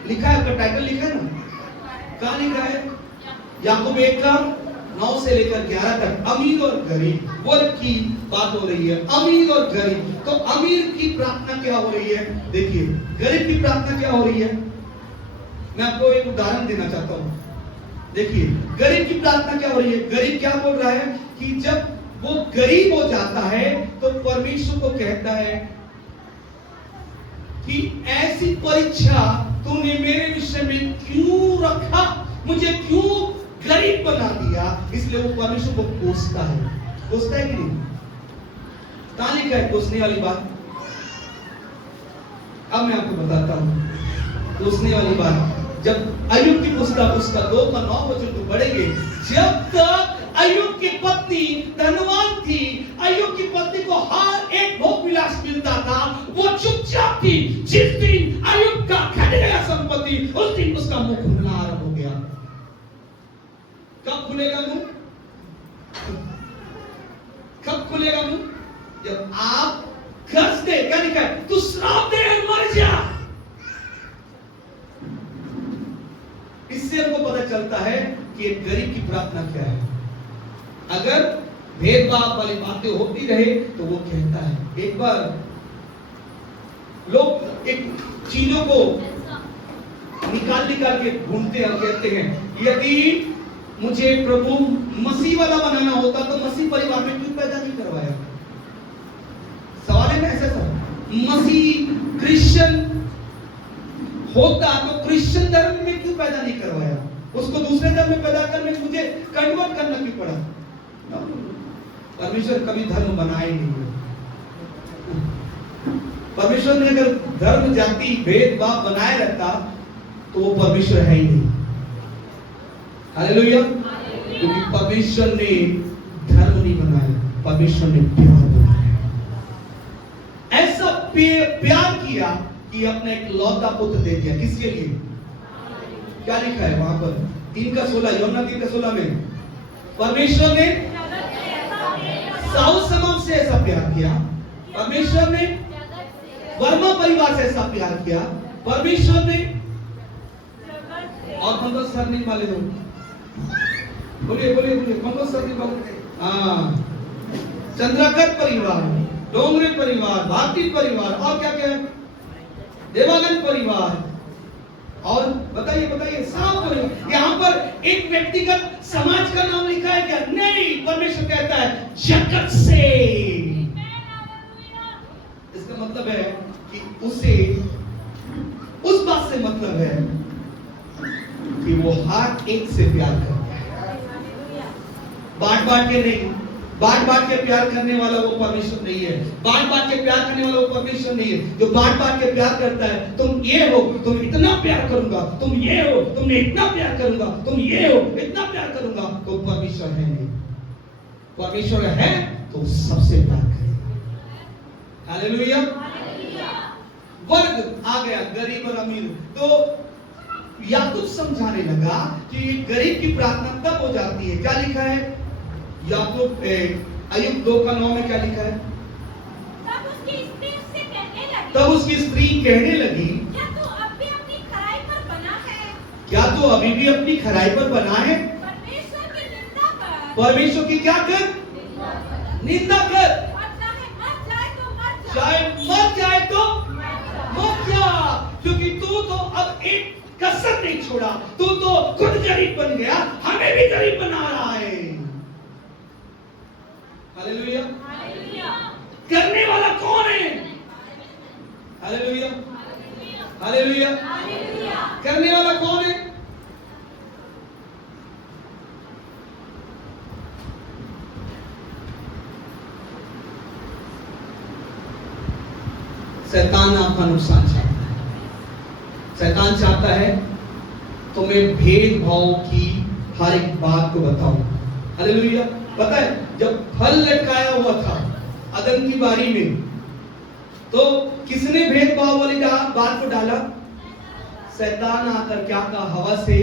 लिखा है आपका टाइटल लिखा है ना, कहां लिखा है, याकूब 1:9 से लेकर 11 तक अमीर और गरीब वर्ग की बात हो रही है। अमीर और गरीब, तो अमीर की प्रार्थना क्या हो रही है, देखिए गरीब की प्रार्थना क्या हो रही है। मैं आपको एक उदाहरण देना चाहता हूं, देखिए गरीब की प्रार्थना क्या हो रही है। गरीब क्या बोल रहा है कि जब वो गरीब हो जाता है तो परमेश्वर को कहता है कि ऐसी परीक्षा तूने मेरे विषय में क्यों रखा, मुझे क्यों गरीब बना दिया। इसलिए वो परमेश्वर को कोसता है कि नहीं, कहां लिखा है कोसने वाली बात। अब मैं आपको बताता हूं कोसने वाली बात। जब अय्यूब की पुस्तक उसका 2:9 वचन पढ़ेंगे, जब तक अय्यूब की पत्नी धनवान थी, अय्यूब की पत्नी को हर एक भोग विलास मिलता था, वो चुपचाप थी। जिस दिन अय्यूब का घट गया संपत्ति, उस दिन उसका मुंह खुलना आरंभ हो गया। कब खुलेगा मुंह, कब खुलेगा मुंह, जब आप कर्ज दे, क्या लिखा है, तू श्राप दे मर जा। इससे हमको पता चलता है कि एक गरीब की प्रार्थना क्या है। अगर भेदभाव वाली बातें होती रहे तो वो कहता है। एक बार लोग एक चीजों को निकाल के ढूंढते हैं और कहते हैं यदि मुझे प्रभु मसीह वाला बनाना होता तो मसीह परिवार में क्यों पैदा नहीं करवाया? सवाल है ना ऐसा सर, मसीह क्रिश्चियन होता तो क्रिश्चियन धर्म में क्यों पैदा नहीं करवाया? उसको दूसरे धर्म में पैदा करने मुझे कन्वर्ट करना क्यों पड़ा? परमेश्वर कभी धर्म बनाए नहीं। परमेश्वर ने अगर धर्म जाति भेदभाव बनाए रखता तो वो परमेश्वर है ही नहीं। हालेलुया। क्योंकि परमेश्वर ने धर्म नहीं बनाया, परमेश्वर ने प्यार बनाया। ऐसा प्यार किया कि अपना एक लौता पुत्र दे दिया। किसके लिए? क्या लिखा है वहां पर 3:16, यूहन्ना 3:16 में परमेश्वर ने साउल समाज से ऐसा प्यार किया, परमेश्वर ने वर्मा परिवार से ऐसा प्यार किया, परमेश्वर ने और कौन सरनेम वाले लोग बोलिए बोलिए बोलिए कौन कौन सरनेम वाले? हाँ, चंद्रकर परिवार, डोंगरे परिवार, भारती परिवार और क्या क्या है, देवानंद परिवार और बताइए बताइए सब परिवार। यहाँ पर एक व्यक्तिगत समाज का नाम लिखा है क्या? नहीं, परमेश्वर कहता है जगत से। इसका मतलब है कि उसे उस बात से मतलब है कि वो हर एक से प्यार करता है, बांट के नहीं। बांट के प्यार करने वाला वो परमेश्वर नहीं है। बांट के प्यार करने वाला वो परमेश्वर नहीं है। जो बांट के प्यार करता है, तुम ये हो तुम इतना प्यार करूंगा, तुम ये हो तुमने इतना प्यार करूंगा, तुम ये हो इतना प्यार करूंगा, तो परमेश्वर है नहीं। परमेश्वर है तो सबसे प्यार करेगा। हालेलुया। वर्ग आ गया, गरीब और अमीर। तो याकूब समझाने लगा कि गरीब की प्रार्थना तब हो जाती है। क्या लिखा है याकूब अय्यूब 2:9 में? क्या लिखा है? तब उसकी स्त्री कहने लगी क्या तू अभी अपनी खराई पर बना है? क्या तू अभी भी अपनी खराई पर बना है? परमेश्वर की निंदा कर। परमेश्वर की क्या कर? निंदा कर। चाहे मर जाए तो मर जा, क्योंकि तू तो अब एक कसर नहीं छोड़ा। तू तो खुद गरीब बन गया, हमें भी गरीब बना रहा है। हालेलुया। करने वाला कौन है? हालेलुया। हालेलुया। करने वाला कौन है? शैतान आपका नुकसान चाहता है। शैतान चाहता है तुम्हें भेदभाव की हर एक बात को बताओ। हालेलुया। पता है जब फल लटकाया हुआ था अदम की बारी में, तो किसने भेदभाव वाली बात को डाला? शैतान आकर क्या कहा हवा से,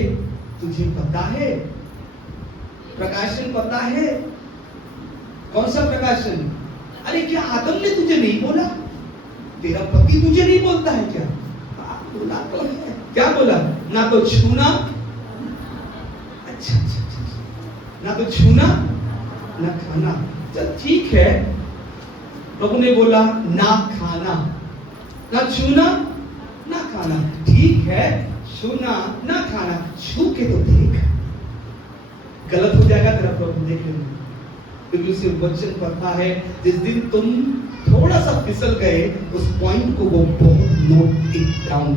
तुझे पता है प्रकाशन? पता है कौन सा प्रकाशन? अरे क्या आदम ने तुझे नहीं बोला? तेरा पति तुझे नहीं बोलता है क्या? बोला तो है। क्या बोला? ना तो छूना, अच्छा, ना तो छूना ना खाना। चल ठीक है, प्रभु ने बोला ना खाना, ना छूना ना खाना। ठीक है, छूना ना खाना, छू के तो देख, गलत हो जाएगा तेरा, प्रभु देख लेना। क्योंकि उसे वचन पता है जिस दिन तुम थोड़ा सा फिसल गए उस पॉइंट को वो बहुत नोट डाउन,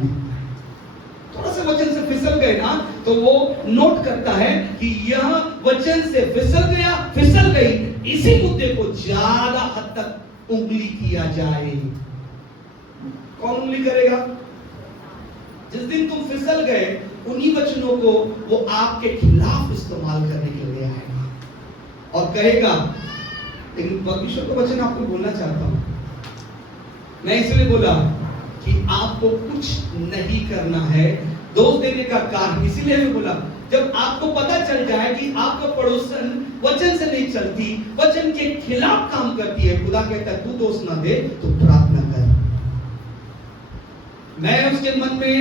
थोड़ा सा वचन से फिसल गए ना तो वो नोट करता है कि यह वचन से फिसल गई, इसी मुद्दे को ज्यादा हद तक उंगली किया जाए। कौन उंगली करेगा? जिस दिन तुम फिसल गए उन्हीं वचनों को वो आपके खिलाफ इस्तेमाल करने के लिए आएगा और कहेगा। लेकिन परमेश्वर का वचन आपको बोलना चाहता हूं, मैं इसलिए बोला कि आपको कुछ नहीं करना है। दोष देने का कारण इसीलिए मैं बोला, जब आपको पता चल जाए कि आपका पड़ोसन वचन से नहीं चलती, वचन के खिलाफ काम करती है, खुदा कहता है तू दोष ना दे, तो प्रार्थना कर। मैं उसके मन में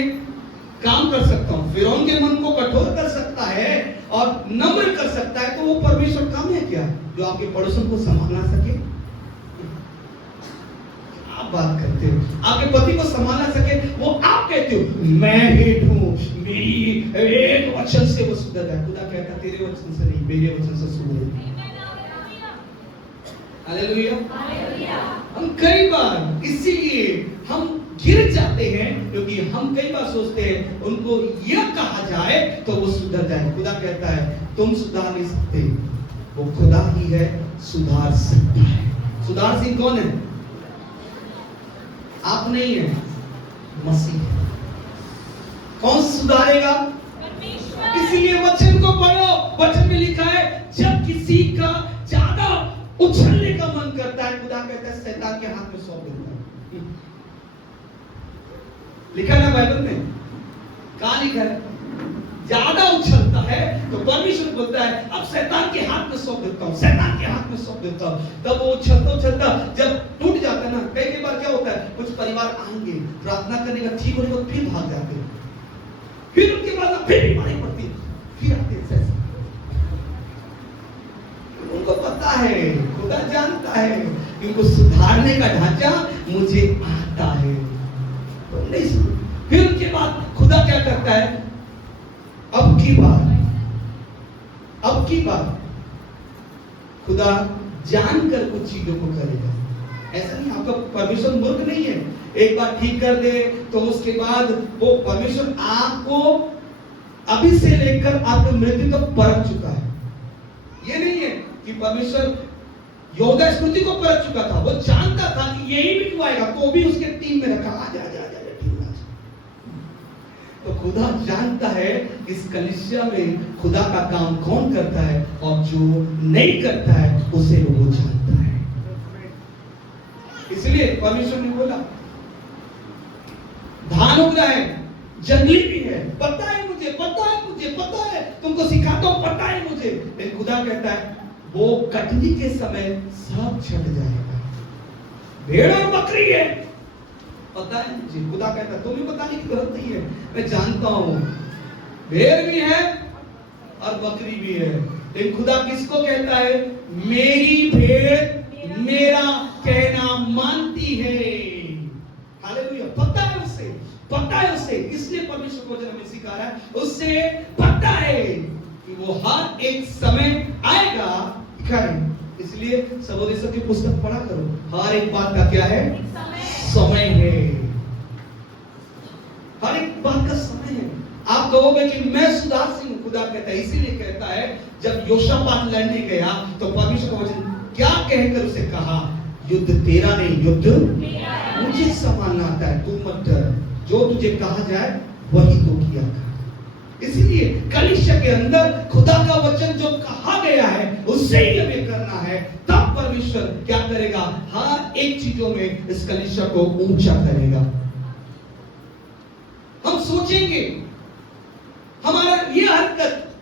काम कर सकता हूं, फिरौन के मन को कठोर कर सकता है और नम्र कर सकता है, तो वो परमेश्वर काम है क्या जो आपके पड़ोसन को संभालना सके? आप बात करते हो, आपके पति को संभालना सके, वो आप कहते हो मैं हेठ हूं, मेरी एक वचन से वो सुधर जाए। खुदा कहता तेरे वचन से नहीं, मेरे वचन से सुधर। हालेलुया। हम कई बार इसीलिए हम गिर जाते हैं, क्योंकि हम कई बार सोचते हैं उनको यह कहा जाए तो वो सुधर जाए। खुदा कहता है तुम सुधार नहीं सकते, वो खुदा ही है सुधार सकता है। सुधार सिंह कौन है? आप नहीं है, मसीह है। कौन सुधारेगा? इसीलिए वचन को पढ़ो, वचन में लिखा है जब किसी का ज्यादा उछलने का मन करता है, खुदा कहता है शैतान के हाथ में सौंप देता है। लिखा है ना बाइबल में, कहां लिखा है? ज्यादा उछलता है तो परमेश्वर बोलता है अब शैतान के हाथ में सौंप देता हूं, शैतान के हाथ में सौंप देता हूं। तब वो उछलता जब टूट जाता है ना, कई बार क्या होता है, कुछ परिवार आएंगे प्रार्थना करने का, ठीक होने के बाद फिर भाग जाते हैं, फिर उनके बाद फिर बीमारी पड़ती है, फिर आते हैं। उनको पता है, खुदा जानता है कि उनको सुधारने का ढांचा मुझे आता है, तो नहीं सुन। फिर उनके बाद खुदा क्या करता है, अब की बात खुदा जानकर कुछ चीजों को करेगा। ऐसा नहीं, आपका परमेश्वर मूर्ख नहीं है, एक बार ठीक कर दे तो उसके बाद वो परमेश्वर आपको अभी से लेकर आपके मृत्यु तक परख चुका है। ये नहीं है कि परमेश्वर योगा स्मृति को परख चुका था, वो जानता था कि यही बिठवाएगा, तो भी उसके टीम में रखा, आजा तो खुदा जानता है इस कलीसिया में खुदा का काम कौन करता है, और जो नहीं करता है उसे वो जानता है। इसलिए परमेश्वर ने बोला धान उग रहा है, जंगली भी है, पता है मुझे, पता है तुमको सिखाता हूं, पता है मुझे। लेकिन खुदा कहता है वो कटनी के समय सब छट जाएगा। भेड़ और बकरी है, पता है मुझे। खुदा कहता है तुम्हें बताने की जरूरत नहीं है, मैं जानता हूं। भेड़ भी है और बकरी भी है, लेकिन खुदा किसको कहता है? मेरी भेड़ मेरा कहना मानती है। हालेलुया। पता है उसे, इसलिए परमेश्वर को जन्म में सिखा रहा है, उससे पता है कि वो हर एक समय आएगा। इसलिए सहोदरी सब की पुस्तक पढ़ा करो, हर एक बात का क्या है? समय है, हर एक बात का समय है। आप कहोगे कि मैं सुधार सिंह, खुदा कहता है, इसीलिए कहता है जब योशापात लड़ने गया तो परमेश्वर का वचन क्या कहकर उसे कहा? युद्ध तेरा नहीं, युद्ध मुझे संभालना आता है, तू मत डर, जो तुझे कहा जाए वही तो किया कर। इसीलिए कलीसिया के अंदर खुदा का वचन जो कहा गया है उससे ही हमें करना है, तब परमेश्वर क्या करेगा? हर एक चीजों में इस कलीसिया को ऊंचा करेगा। हम सोचेंगे हमारा ये हरकत,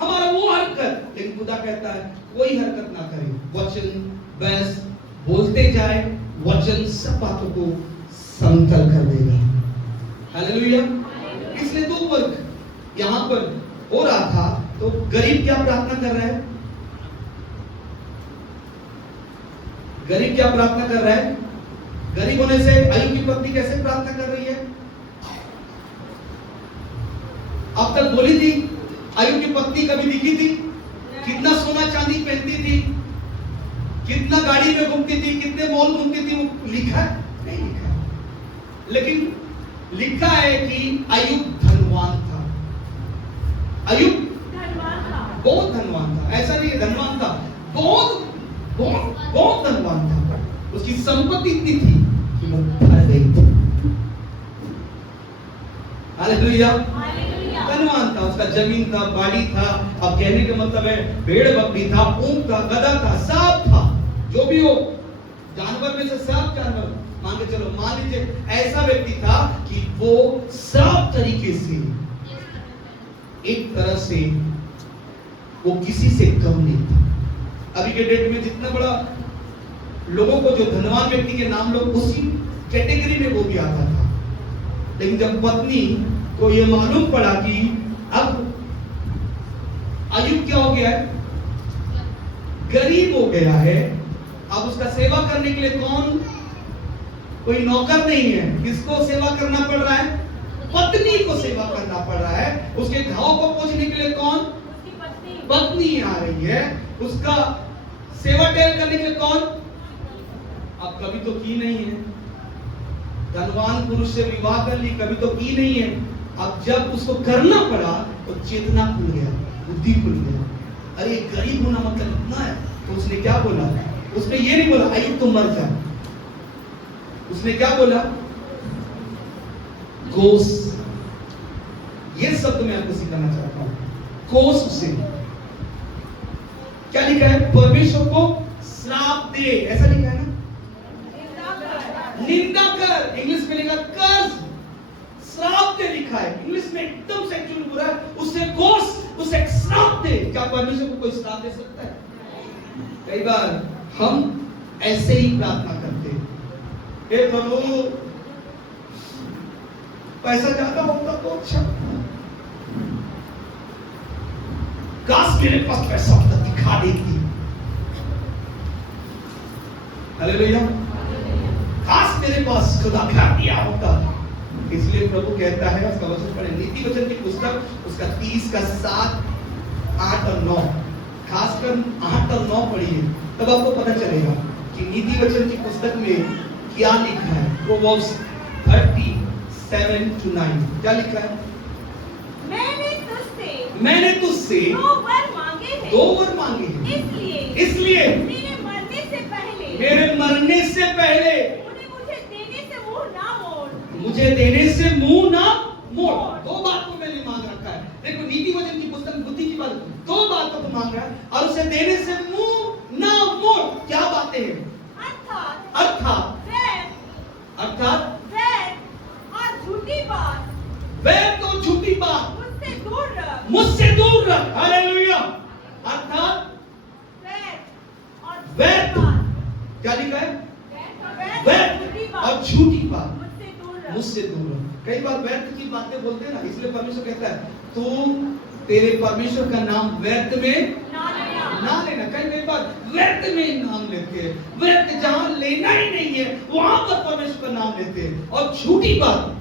हमारा वो हरकत, लेकिन खुदा कहता है कोई हरकत ना करे, वचन बस बोलते जाए, वचन सब बातों को समतल कर देगा। हालेलुया। इसलिए दो वर्ग यहां पर हो रहा था, तो गरीब क्या प्रार्थना कर रहा है? गरीब क्या प्रार्थना कर रहा है? गरीब होने से आयु की पत्नी कैसे प्रार्थना कर रही है? अब तक बोली थी आयु की पत्नी कभी दिखी थी? कितना सोना चांदी पहनती थी, कितना गाड़ी में घूमती थी, कितने मॉल घूमती थी, वो लिखा है? नहीं लिखा, लेकिन लिखा है कि अय्यूब धनवान था। अय्यूब बहुत धनवान था, ऐसा नहीं है धनवान था, बहुत बहुत बहुत धनवान था। उसकी संपत्ति इतनी थी कि वो भर गई थी। हालेलुया। धनवान था, उसका जमीन था, बाड़ी था, अब कहने का मतलब है भेड़ बकरी था, ऊंट था, गधा था, सांप था, जो भी हो, जानवर में से सब जानवर मान के चलो, मान लीजिए ऐसा व्यक्ति था कि वो सब तरीके से, एक तरह से वो किसी से कम नहीं था। अभी के डेट में जितना बड़ा लोगों को जो धनवान व्यक्ति के नाम लोग उसी कैटेगरी में वो भी आता था। लेकिन जब पत्नी को ये मालूम पड़ा कि अब आयुब क्या हो गया है? गरीब हो गया है। अब उसका सेवा करने के लिए कौन? कोई नौकर नहीं है। किसको सेवा करना पड़ रहा है? पत्नी को सेवा करना पड़ रहा है। उसके घाव को पोंछने के लिए कौन? पत्नी आ रही है। उसका सेवा टेल करने के लिए कौन? अब कभी तो की नहीं है। धनवान पुरुष से विवाह कर ली, कभी तो की नहीं है। अब जब उसको करना पड़ा तो चेतना खुल गया, बुद्धि खुल गया। अरे गरीब होना मतलब इतना है। तो उसने क्या बोला? उसने ये नहीं बोला आयुब तुम मर जा। उसने क्या बोला? कोस। ये शब्द मैं आपको सिखाना चाहता हूं। कोस उसे क्या लिखा है? परमेश्वर को श्राप दे, ऐसा लिखा है ना? निंदा कर। इंग्लिश में लिखा कर्ज, श्राप दे लिखा है। इंग्लिश में एकदम से एक्चुअली बुरा है। उसे कोस, उसे श्राप दे। क्या परमेश्वर को कोई श्राप दे सकता है? कई बार हम ऐसे ही प्रार्थना करते हैं, हे प्रभु पैसा ज्यादा होता तो अच्छा, काश मेरे पास पैसा होता दिखा देती। हालेलुया। काश मेरे पास खुदा कर दिया होता। इसलिए प्रभु कहता है, उसका वचन पढ़े, नीति वचन की पुस्तक उसका 30 का 7, 8 और 9, खासकर 8 और 9 पढ़िए, तब आपको पता चलेगा कि नीति वचन की पुस्तक में क्या लिखा है। प्रोवर्ब्स 37-9 क्या लिखा है? मैंने तुझसे 2 वर मांगे हैं। 2 वर मांगे हैं। इसलिए मेरे मरने से पहले मुझे देने से मुंह ना मोड़। मुझे देने से मुंह ना मोड़। 2 बात को मैंने मांग रखा है। देखो नीति वचन की पुस्तक बुद्धि की बात, 2 बातों को मांग रहा है और उसे देने से मुंह ना मोड़। क्या बातें हैं? अर्थात और झूठी बात, वैर तो झूठी बात मुझसे दूर रख। हालेलुया। अर्थात वैर क्या लिखा है? वैर और झूठी बात मुझसे दूर रख। कई बार व्यर्थ की बातें बोलते हैं ना, इसलिए परमेश्वर कहता है तू तेरे परमेश्वर का नाम व्यर्थ में ना लेना। कई बार व्यर्थ में नाम लेते हैं, व्यर्थ जहां लेना ही नहीं है वहां पर परमेश्वर का नाम लेते हैं। और झूठी बात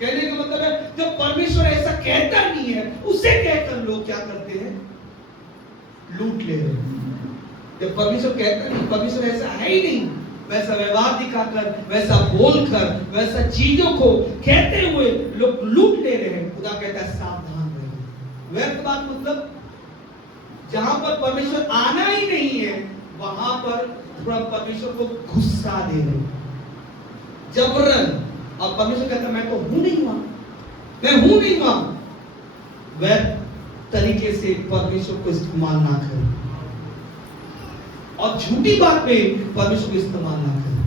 कहने का मतलब है जब परमेश्वर ऐसा कहता नहीं है उसे कहकर लोग क्या करते हैं? लूट ले रहे हैं। जब परमेश्वर कहता नहीं, परमेश्वर ऐसा है ही नहीं, वैसा व्यवहार दिखाकर, वैसा बोलकर, वैसा चीजों को कहते हुए लोग लूट ले रहे हैं। खुदा कहता है सावधान रहिए। व्यर्थ बात मतलब जहां पर परमेश्वर आना ही नहीं है वहां पर परमेश्वर को गुस्सा दे रहे, जबरन। और परमेश्वर कहता है मैं तो हूं नहीं वहां, मैं हूं नहीं वहां। व्यर्थ तरीके से परमेश्वर को इस्तेमाल ना करें और झूठी बात में परमेश्वर को इस्तेमाल ना करें।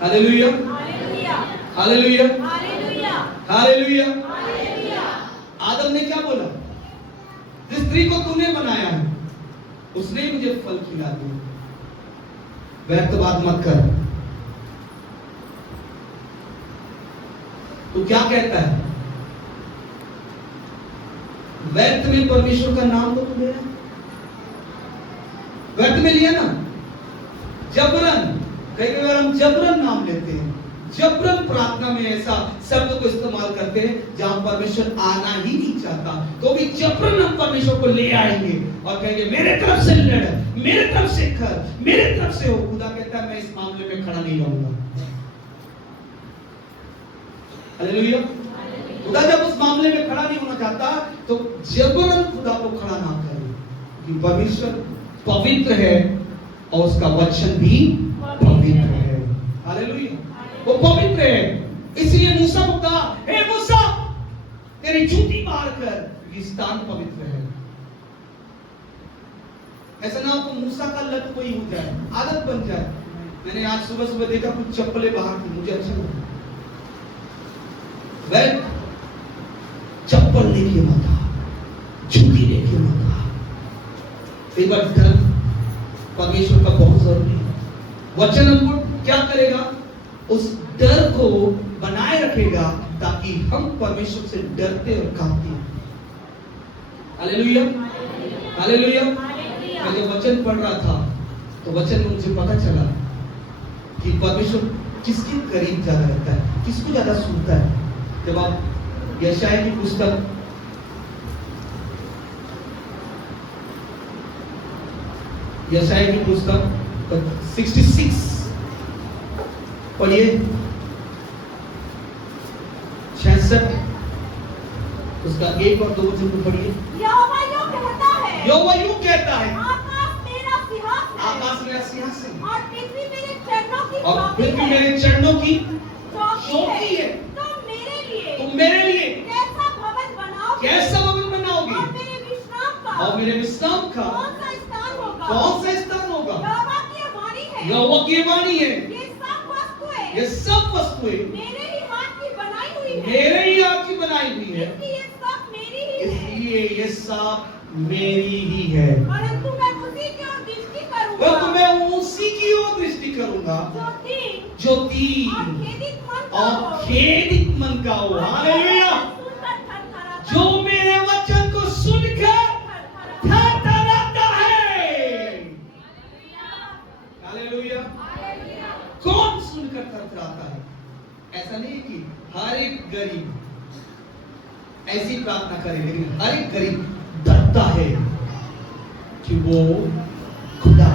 Hallelujah, hallelujah, hallelujah. आदम ने क्या बोला? जिस स्त्री को तूने बनाया है उसने ही मुझे फल खिला दिया। व्यर्थ बात मत कर। तो क्या कहता है? व्यर्थ में परमेश्वर का नाम तो ले रहा, व्यर्थ में लिया ना, जबरन। कई बार हम जबरन नाम लेते हैं, जबरन प्रार्थना में ऐसा शब्द को इस्तेमाल करते हैं जहां परमेश्वर आना ही नहीं चाहता, तो भी जबरन हम परमेश्वर को ले आएंगे और कहेंगे मेरे तरफ से लड़, मेरे तरफ से कर, मेरे तरफ से हो। खुदा कहता है मैं इस मामले में खड़ा नहीं रहूंगा। हालेलुया। खुदा जब उस मामले में खड़ा नहीं होना चाहता तो जबरन खुदा को खड़ा ना करें, क्योंकि परमेश्वर पवित्र है और उसका वचन भी पवित्र है। हालेलुया। वो पवित्र है। इसलिए मूसा को कहा, हे मूसा तेरी जूती मार कर ये स्थान पवित्र है। ऐसा ना हो तो मूसा का लत कोई हो जाए, आदत बन जाए। मैंने आज सुबह सुबह देखा कुछ चप्पलें बाहर थी, मुझे अच्छा लगा। वह चप्पल लेके मत आ, जूती लेके मत आ। एक बार डर परमेश्वर का बहुत जरूरी है। वचन हमको क्या करेगा? उस डर को बनाए रखेगा ताकि कि हम परमेश्वर से डरते और कांपते हैं। Hallelujah, hallelujah. मैं जब वचन पढ़ रहा था तो वचन में मुझे पता चला कि परमेश्वर किसके करीब ज्यादा रहता है, किसको ज्यादा सुनता है। जब आप यशायाह की पुस्तक यशायाह की पुस्तक 66 पढ़िए, 66 उसका 1 और 2 वचन को पढ़िए। यहोवा यूं कहता है, यहोवा यूं कहता है, आकाश मेरा सिंहासन है, आकाश मेरा सिंहासन और पृथ्वी मेरे चरणों की और चौकी पृथ्वी है। मेरे चरणों की चौकी चौकी है। तुम मेरे लिए तुम मेरे लिए कैसा भवन बनाओगे, कैसा भवन बनाओगे और मेरे विश्राम का और मेरे विश्राम का कौन सा स्थान होगा। कौन सा स्थान होगा। यहोवा की यह वाणी है, यहोवा की वाणी है, ये सब वस्तुएं ये सब वस्तुएं मेरे ही हाथ की बनाई हुई है, मेरे ही हाथ की बनाई हुई है, इसलिए ये सब मेरी ही है। इसलिए ये सब मेरी ही है। परंतु मैं उसी की ओर दृष्टि और करूंगा मैं उसी की ओर दृष्टि करूंगा जो जो दीन दीन और खेदित मन का और हो, खेदित मन का हो। हालेलुया। सुनकर थरथराता जो मेरे वचन को सुनकर थरथराता है। हालेलुया। कौन सुनकर थरथराता है? ऐसा नहीं है कि हर एक गरीब ऐसी प्रार्थना करे, लेकिन हर एक गरीब डरता है कि वो खुदा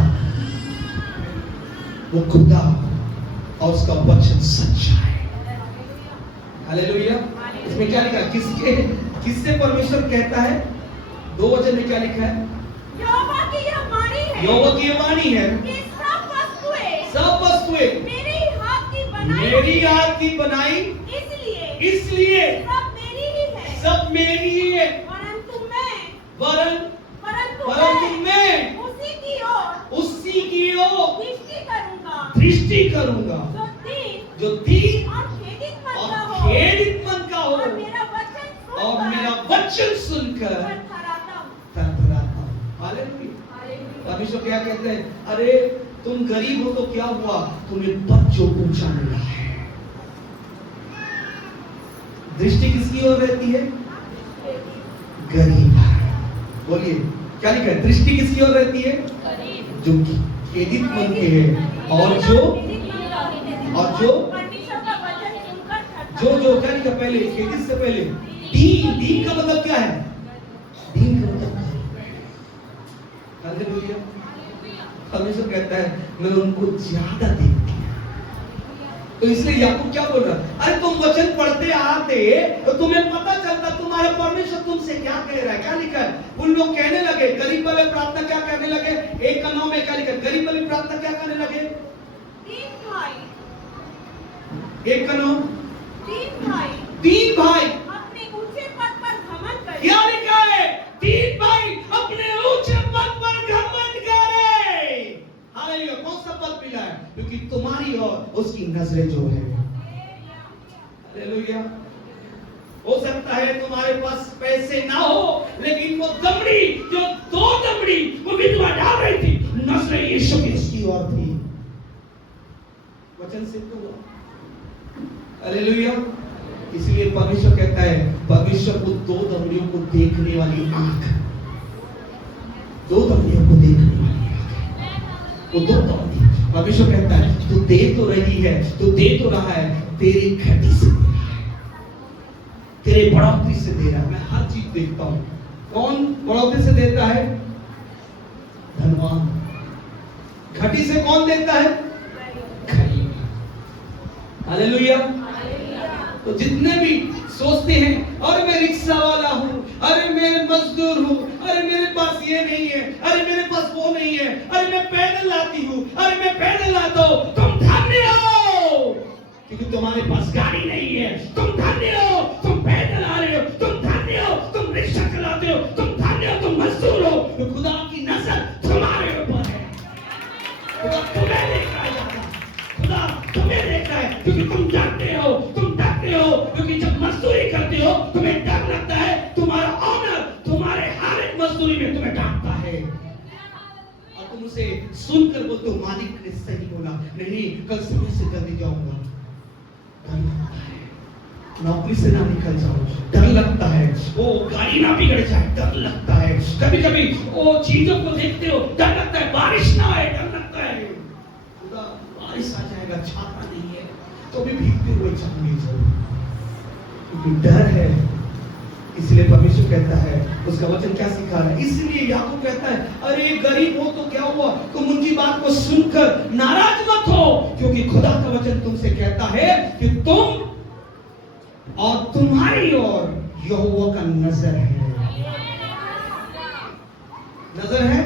और उसका वचन सच्चा है। हालेलुया। इसमें क्या लिखा है? किससे परमेश्वर कहता है? 2 वचन में क्या लिखा है? यहोवा की यह वाणी है, यहोवा की यह वाणी है, कि सब वस्तुएं मेरे ही हाथ की बनाई, मेरी हाथ की बनाई, इसलिए सब मेरी ही है। सब मेरी ही है। परंतु मैं उसी की ओर दृष्टि करूंगा जो दीन और खेदित मन और का हो, खेदित मन का हो और मेरा वचन सुनकर थरथराता हूं। थरथराता हूं। हालेलुया। परमेश्वर क्या कहते हैं? अरे तुम गरीब हो तो क्या हुआ, तुम्हें बच्चों ऊंचा मिला है। दृष्टि किसकी ओर रहती है? गरीब। बोलिए क्या लिखा है? दृष्टि किसकी ओर रहती है? जो खेदित मन के है, और जो परमेश्वर का वचन सुनकर थरथराता जो क्या लिखा पहले? खेदित से पहले दीन का मतलब क्या है? दीन का मतलब हालेलुया। परमेश्वर कहता है मैं उनको ज्यादा देखती हूं। तो इसलिए याकूब क्या बोल रहा है? अरे तुम वचन पढ़ते आते तो तुम्हें पता चलता तुम्हारा परमेश्वर तुमसे क्या कह रहा है। क्या लिखा है? उन लोग कहने लगे, गरीब वाले प्रार्थना क्या कहने लगे? 1:9 में क्या लिखा है? गरीब वाली प्रार्थना क्या कहने लगे? 1:9 तीन भाई अपने ऊंचे पद पर घमंड करे। क्या लिखा है? 3 भाई अपने ऊंचे पद पर घमंड करे। हालेलुया। कौन सा पद मिला है? क्योंकि तुम्हारी और उसकी नजरें जो है। हालेलुया। हो सकता है तुम्हारे पास पैसे ना हो, लेकिन वो दमड़ी जो 2 दमड़ी वो विधवा डाल रही थी, नजरें यीशु की ओर थी। वचन सिद्ध हुआ। हालेलुया। इसलिए परमेश्वर कहता है, परमेश्वर को 2 दमड़ियों को देखने वाली आंख, 2 दमड़ियों को देखने वाली आंख, वो 2 दमड़ी। परमेश्वर कहता है तू दे तो रही है, तू दे तो रहा है, तेरी घटी से दे रहा है, तेरे बढ़ोतरी से दे रहा है। मैं हर चीज देखता हूं। कौन बढ़ोतरी से देता है? धनवान। घटी से कौन देता है? गरीब। हालेलुया। तो जितने भी सोचते हैं अरे मैं रिक्शा वाला हूँ, अरे मैं मजदूर हूँ, अरे मेरे पास ये नहीं है, अरे मेरे पास वो नहीं है, अरे मैं पैदल आती हूँ, अरे मैं पैदल आता हूँ, तुम धन्य हो क्योंकि तुम्हारे पास गाड़ी नहीं है। तुम धन्य हो, तुम पैदल आ रहे हो। तुम धन्य हो, तुम रिक्शा चलाते हो। तुम धन्य हो, तुम मजदूर हो। तो खुदा की नजर तुम्हारे ऊपर है। खुदा तुम्हें देख रहा है, खुदा तुम्हें देख रहा है क्योंकि तुम जानते हो, तुम डरते हो, क्योंकि जब मजदूरी करते हो तुम्हें डर लगता है। तुम्हारा ऑनर तुम्हारे हर एक मजदूरी में तुम्हें डांटता है और तुम उसे सुनकर बोलते हो मालिक ने सही बोला, नहीं कल से मैं इसे जल्दी जाऊंगा। नौकरी से ना निकल जाओ, डर लगता है, वो गाड़ी ना बिगड़ जाए, डर लगता है, कभी कभी वो चीजों को देखते हो, डर लगता है, बारिश ना आए, डर लगता है, खुदा बारिश आ जाएगा, छाता नहीं है तो भी भीगते हुए जाऊंगी जरूर, क्योंकि डर है। इसलिए परमेश्वर कहता है, उसका वचन क्या सिखा रहा है, इसलिए याकूब कहता है, अरे गरीब हो तो क्या हुआ, तुम उनकी बात को सुनकर नाराज मत हो, क्योंकि खुदा का वचन तुमसे कहता है कि तुम और तुम्हारी ओर यहोवा का नजर है। नजर है,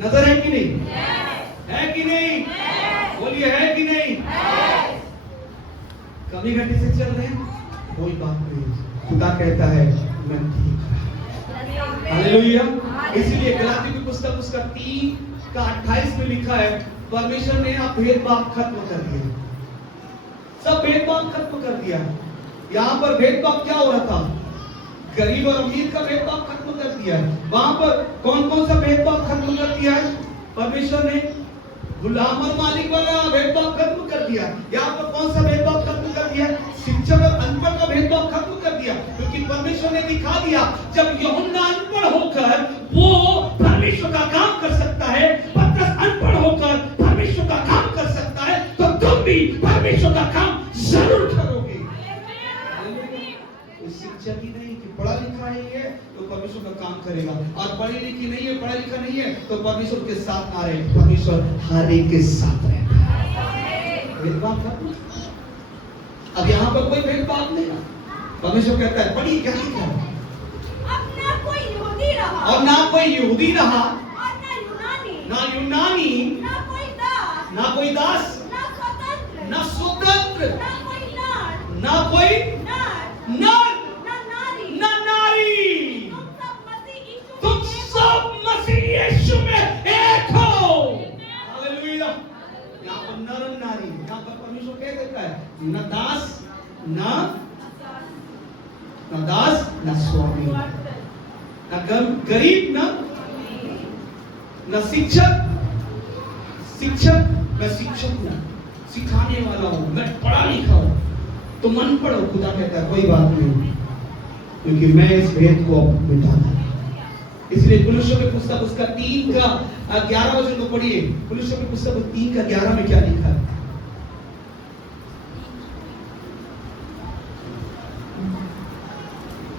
नजर है कि नहीं, है कि नहीं, बोलिए है कि नहीं, कभी घंटे से चल रहे हैं, कोई बात नहीं, खुदा कहता है मैं ठीक हूं। हालेलुया। इसीलिए गलाती की पुस्तक उसका 3:28 में लिखा है, परमेश्वर ने आप भेदभाव खत्म कर दिया, सब भेदभाव खत्म कर दिया। यहाँ पर भेदभाव क्या हो रहा था, गरीब और अमीर का भेदभाव खत्म कर दिया है। वहां पर कौन कौन सा भेदभाव खत्म कर दिया है, परमेश्वर ने गुलाम और मालिक वाला भेदभाव खत्म कर दिया। यहाँ पर कौन सा भेदभाव खत्म कर दिया, शिक्षक और अनपढ़ का भेदभाव खत्म कर दिया, क्योंकि परमेश्वर ने दिखा दिया, जब यूहन्ना अनपढ़ होकर वो परमेश्वर का काम कर सकता है, पतरस अनपढ़ होकर परमेश्वर का काम कर सकता है, तो तुम भी परमेश्वर का काम जरूर करोगे। शिक्षक ही नहीं कि पढ़ा लिखा नहीं है तो परमेश्वर का काम करेगा, और पढ़ी लिखी नहीं है, पढ़ा लिखा नहीं है तो परमेश्वर के साथ ना रहे, परमेश्वर हर एक के साथ रहता है। भेदभाव खत्म। अब यहाँ पर कोई भेदभाव नहीं है, परमेश्वर कहता है पढ़ी क्या लिखा है, अब ना कोई यहूदी रहा, और ना कोई यहूदी रहा, और ना यूनानी, ना यूनानी, ना कोई दास, ना कोई दास, ना स्वतंत्र, ना स्वतंत्र, ना कोई नर, ना कोई नर, नर, ना नारी, ना नारी, तुम सब मसीह यीशु में एक हो। हालेलुया। यहाँ पर नर और नारी, यहाँ पर परमेश्वर कह देता है, न दास न दास न स्वामी, न गरीब न शिक्षक, मैं शिक्षक हूं, सिखाने वाला हूं, मैं पढ़ा लिखा हूं, तुम अनपढ़ हो। खुदा कहता है कोई बात नहीं, क्योंकि मैं इस भेद को मिटाऊंगा। इसलिए कुलुस्सियों की पुस्तक उसका 3:11 वचन को पढ़िए। कुलुस्सियों की पुस्तक 3:11 में क्या लिखा है,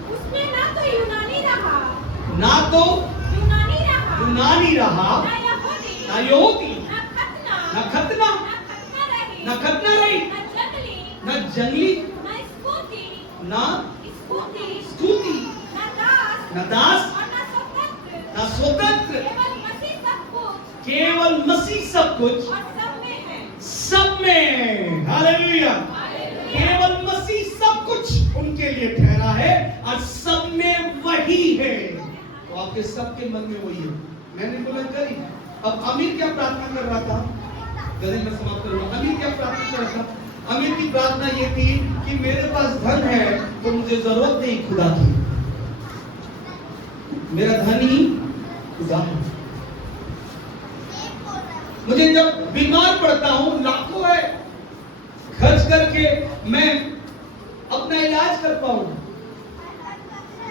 उसमें ना तो यूनानी रहा, ना तो यूनानी रहा, यूनानी रहा, ना यहूदी, ना यहूदी, ना खतना, ना खतना, ना खतना रही, ना खतना रही, ना जंगली, ना जंगली, ना स्कूती, ना स्कूती, स्तुति, ना दास, ना दास, और ना स्वतंत्र, ना स्वतंत्र, केवल मसीह सब कुछ, केवल मसीह सब कुछ, और सब में है, सब में। हालेलुया। केवल मसीह सब कुछ उनके लिए ठहरा है, और सब में वही है। तो आपके सबके मन में वही है। मैंने बोला गरीब, अब अमीर क्या प्रार्थना कर रहा था, गरीब में समाप्त करूंगा। अमीर क्या प्रार्थना कर रहा था, अमीर की प्रार्थना ये थी कि मेरे पास धन है तो मुझे जरूरत नहीं खुदा की, मेरा धन ही खुदा है। मुझे जब बीमार पड़ता हूं, लाखों है खर्च करके मैं अपना इलाज कर पाऊं,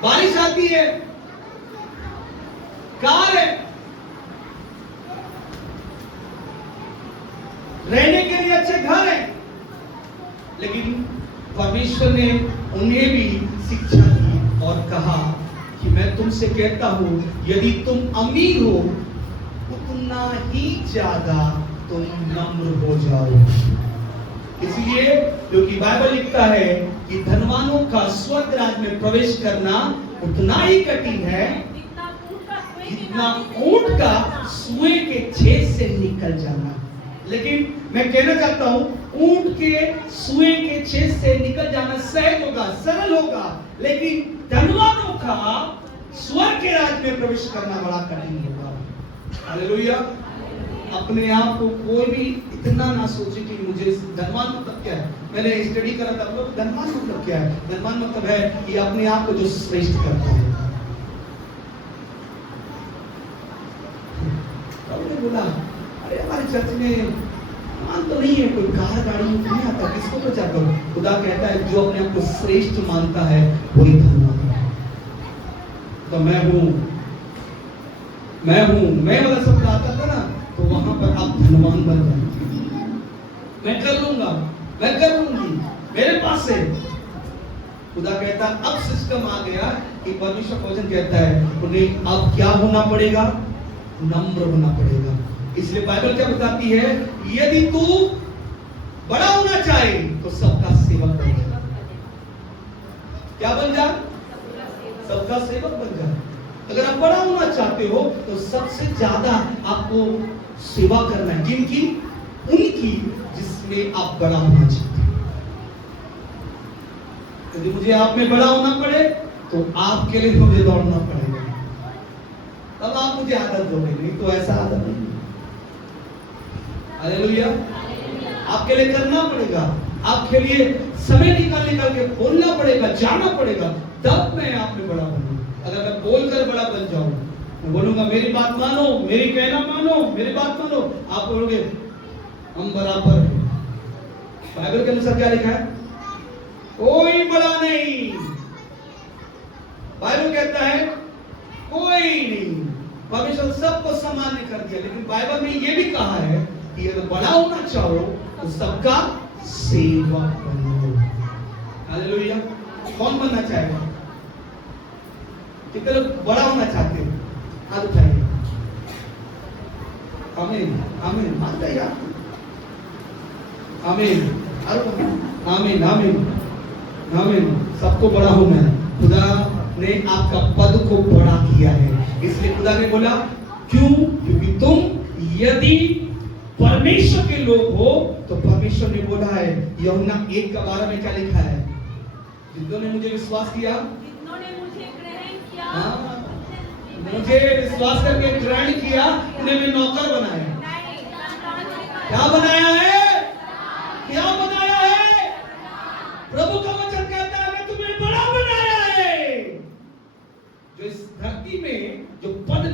बारिश आती है, कार है, रहने के लिए अच्छे घर है, लेकिन परमेश्वर ने उन्हें भी शिक्षा दी और कहा कि मैं तुमसे कहता हूं, यदि तुम अमीर हो उतना ही ज्यादा तुम नम्र हो जाओ। इसलिए क्योंकि बाइबल लिखता है कि धनवानों का स्वर्ग राज्य में प्रवेश करना उतना ही कठिन है जितना ऊंट का सुए के छेद से निकल जाना। लेकिन मैं कहना चाहता हूं, ऊंट के सुए के छेद से निकल जाना सहज होगा, सरल होगा, लेकिन धनवानों का स्वर्ग के राज्य में प्रवेश करना बड़ा कठिन होगा। हालेलुया। अपने आप को कोई भी इतना ना सोचे कि मुझे धनवान मतलब क्या है। मैंने स्टडी करा था, धनवान मतलब क्या है। धनवान मतलब है कि अपने आप को जो श्रेष्ठ करता है। बोला, अरे हमारी चर्च में तो नहीं है, कोई कार गाड़ी में नहीं आता, किसको प्रचार करो? खुदा कहता है जो अपने आप को श्रेष्ठ मानता है वही धनवान है। तो मैं वाला शब्द आता था ना, तो वहां पर आप धनवान बन जाए। मैं कर लूंगा, मैं कर लूंगी, मेरे पास है। खुदा कहता है अब सिस्टम आ गया कि परमेश्वर वचन कहता है उन्हें अब क्या होना पड़ेगा? नम्र होना पड़ेगा। इसलिए बाइबल क्या बताती है? यदि तू बड़ा होना चाहे तो सबका सेवक बन जा। क्या बन जा? सबका सेवक बन जा। अगर आप बड़ा होना चाहते हो तो सबसे ज्यादा आपको सेवा करना है। किनकी? उनकी जिसमें आप बड़ा होना चाहते हो। यदि मुझे आप में बड़ा होना पड़े तो आपके लिए मुझे दौड़ना पड़ेगा, तब आप मुझे आदत दोगे, नहीं तो ऐसा आदत नहीं। हालेलुया। आपके लिए करना पड़ेगा, आपके लिए समय निकाल के बोलना पड़ेगा, जाना पड़ेगा, तब मैं आप में बड़ा बनूंगा। अगर मैं बोलकर बड़ा बन जाऊं, मैं बोलूंगा मेरी बात मानो, मेरी कहना मानो, मेरी बात मानो, आप बोलोगे हम बराबर हैं। बाइबल के अनुसार क्या लिखा है? कोई बड़ा नहीं। बाइबल कहता है कोई नहीं। परमेश्वर सबको सामान्य कर दिया, लेकिन बाइबल में ये भी कहा है कि अगर बड़ा होना चाहो तो सबका सेवक बनो। हालेलुया। कौन बनना चाहेगा? कितने लोग बड़ा होना चाहते हैं? हाथ उठाइए। आमीन, आमीन। मानते हैं आप? आमीन, आमीन, आमीन, आमीन। सबको बड़ा होना है। खुदा ने आपका पद को बड़ा किया है, इसलिए खुदा ने बोला क्यों? क्योंकि तुम यदि परमेश्वर के लोग हो तो परमेश्वर ने बोला है, यूहन्ना 1:12 में क्या लिखा है? जितनों ने मुझे विश्वास किया, जिन्होंने मुझे ग्रहण किया, मुझे विश्वास करके ग्रहण किया, उन्हें मैं नौकर बनाया। क्या बनाया है? क्या बनाया है? प्रभु का वचन कहता है मैं तुम्हें बड़ा बनाया है। जो इस धरती में जो पद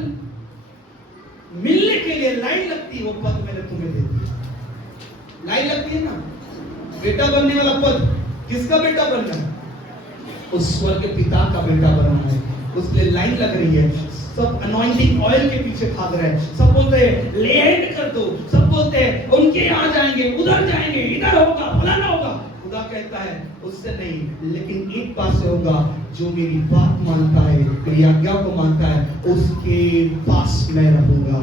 मिलने के लिए लाइन लगती है, वो पद मैंने तुम्हें दे दिया। लाइन लगती है ना, बेटा बनने वाला पद, किसका बेटा बनना है? उस स्वर्ग के पिता का बेटा बनना है। उसके लिए लाइन लग रही है। सब अनॉइंटिंग ऑयल के पीछे भाग रहे हैं। सब बोलते हैं ले हैंड कर दो, सब बोलते हैं उनके यहाँ जाएंगे, उधर जाएंगे, इधर होगा, फलाना होगा। खुदा कहता है उससे नहीं, लेकिन एक बात से होगा, जो मेरी बात मानता है, मेरी आज्ञा को मानता है, उसके पास मैं रहूंगा,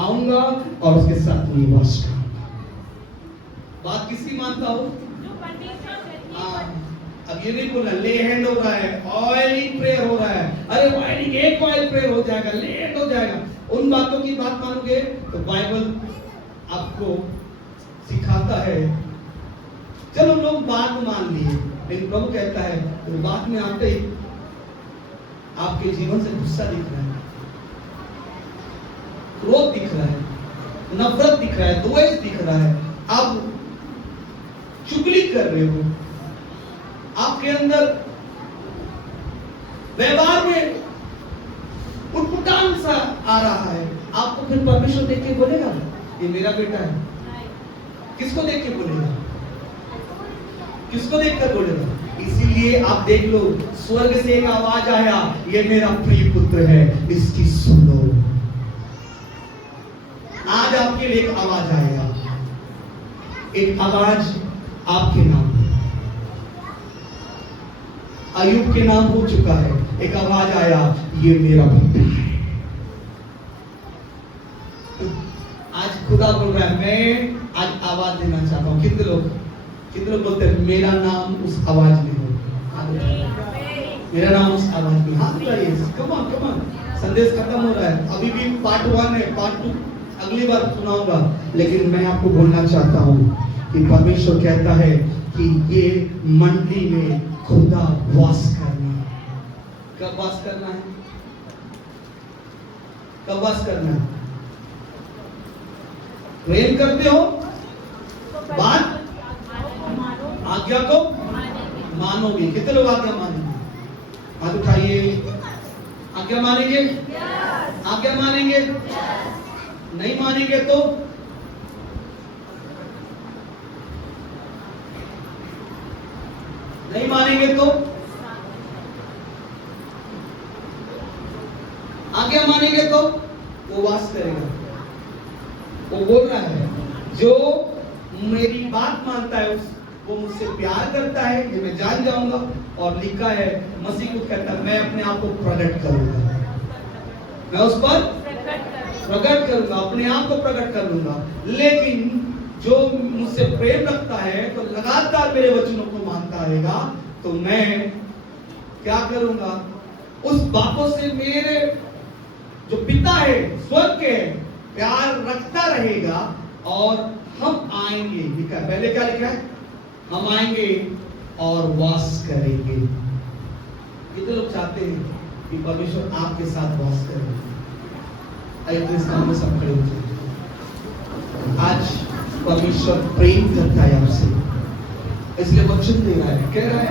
आऊंगा और उसके साथ निवास करूंगा। बात किसकी मानता हो? अब ये नहीं बोलना ले हैंड हो रहा है, ऑयलिंग प्रेयर हो रहा है, अरे ऑयलिंग एक ऑयल प्रेयर हो जाएगा, ले हैंड हो जाएगा। उन बातों की बात मानोगे तो बाइबल आपको सिखाता है। चलो लोग बात मान लिए, लेकिन प्रभु कहता है तो बात में आते ही आपके जीवन से गुस्सा दिख रहा है, क्रोध दिख रहा है, नफरत दिख रहा है, द्वेष दिख रहा है, आप चुगली कर रहे हो, आपके अंदर व्यवहार में उटपुटान सा आ रहा है, आपको फिर परमेश्वर देख के बोलेगा ये मेरा बेटा है? किसको देख के बोलेगा? किसको देखकर बोलेगा? इसीलिए आप देख लो, स्वर्ग से एक आवाज आया, ये मेरा प्रिय पुत्र है, इसकी सुनो। आज आपके लिए एक आवाज आएगा, एक आवाज आपके नाम, अय्यूब के नाम हो चुका है, एक आवाज आया, ये मेरा बेटा है। आज खुदा बोल रहा है, मैं आज आवाज देना चाहता हूं। कितने लोग बोलते हैं मेरा नाम उस आवाज में हो, मेरा नाम उस आवाज में। हाथ उठाइए, कम ऑन। संदेश खत्म हो रहा है, अभी भी पार्ट 1 है, पार्ट 2 अगली बार सुनाऊंगा, लेकिन मैं आपको बोलना चाहता हूं कि परमेश्वर कहता है कि ये मंडली में खुदा वास करना है। कब वास करना है? कब वास करना है? प्रेम करते हो, बात आज्ञा को मानोगे। कितने लोग आज्ञा मानेंगे? हाथ उठाइए। आज्ञा मानेंगे? आज्ञा मानेंगे? नहीं मानेंगे तो नहीं मानेंगे तो आज्ञा मानेंगे तो वो वास करेगा। वो बोल रहा है जो मेरी बात मानता है वो मुझसे प्यार करता है, ये मैं जान जाऊंगा। और लिखा है मसीह को कहता है मैं अपने आप को प्रकट करूंगा, मैं उस पर प्रकट करूंगा, अपने आप को प्रकट कर लूंगा। लेकिन जो मुझसे प्रेम रखता है तो लगातार मेरे वचनों को मानता रहेगा, तो मैं क्या करूंगा, उस बातों से मेरे जो पिता है स्वर्ग के प्यार रखता रहेगा और हम आएंगे। लिखा है पहले क्या लिखा है, हम आएंगे और वास करेंगे। कितने लोग चाहते हैं कि परमेश्वर आपके साथ वास करे? आइए तो इस काम में सब खड़े हो जाए। आज परमेश्वर प्रेम करता है आपसे, इसलिए वचन दे रहा है, कह रहा है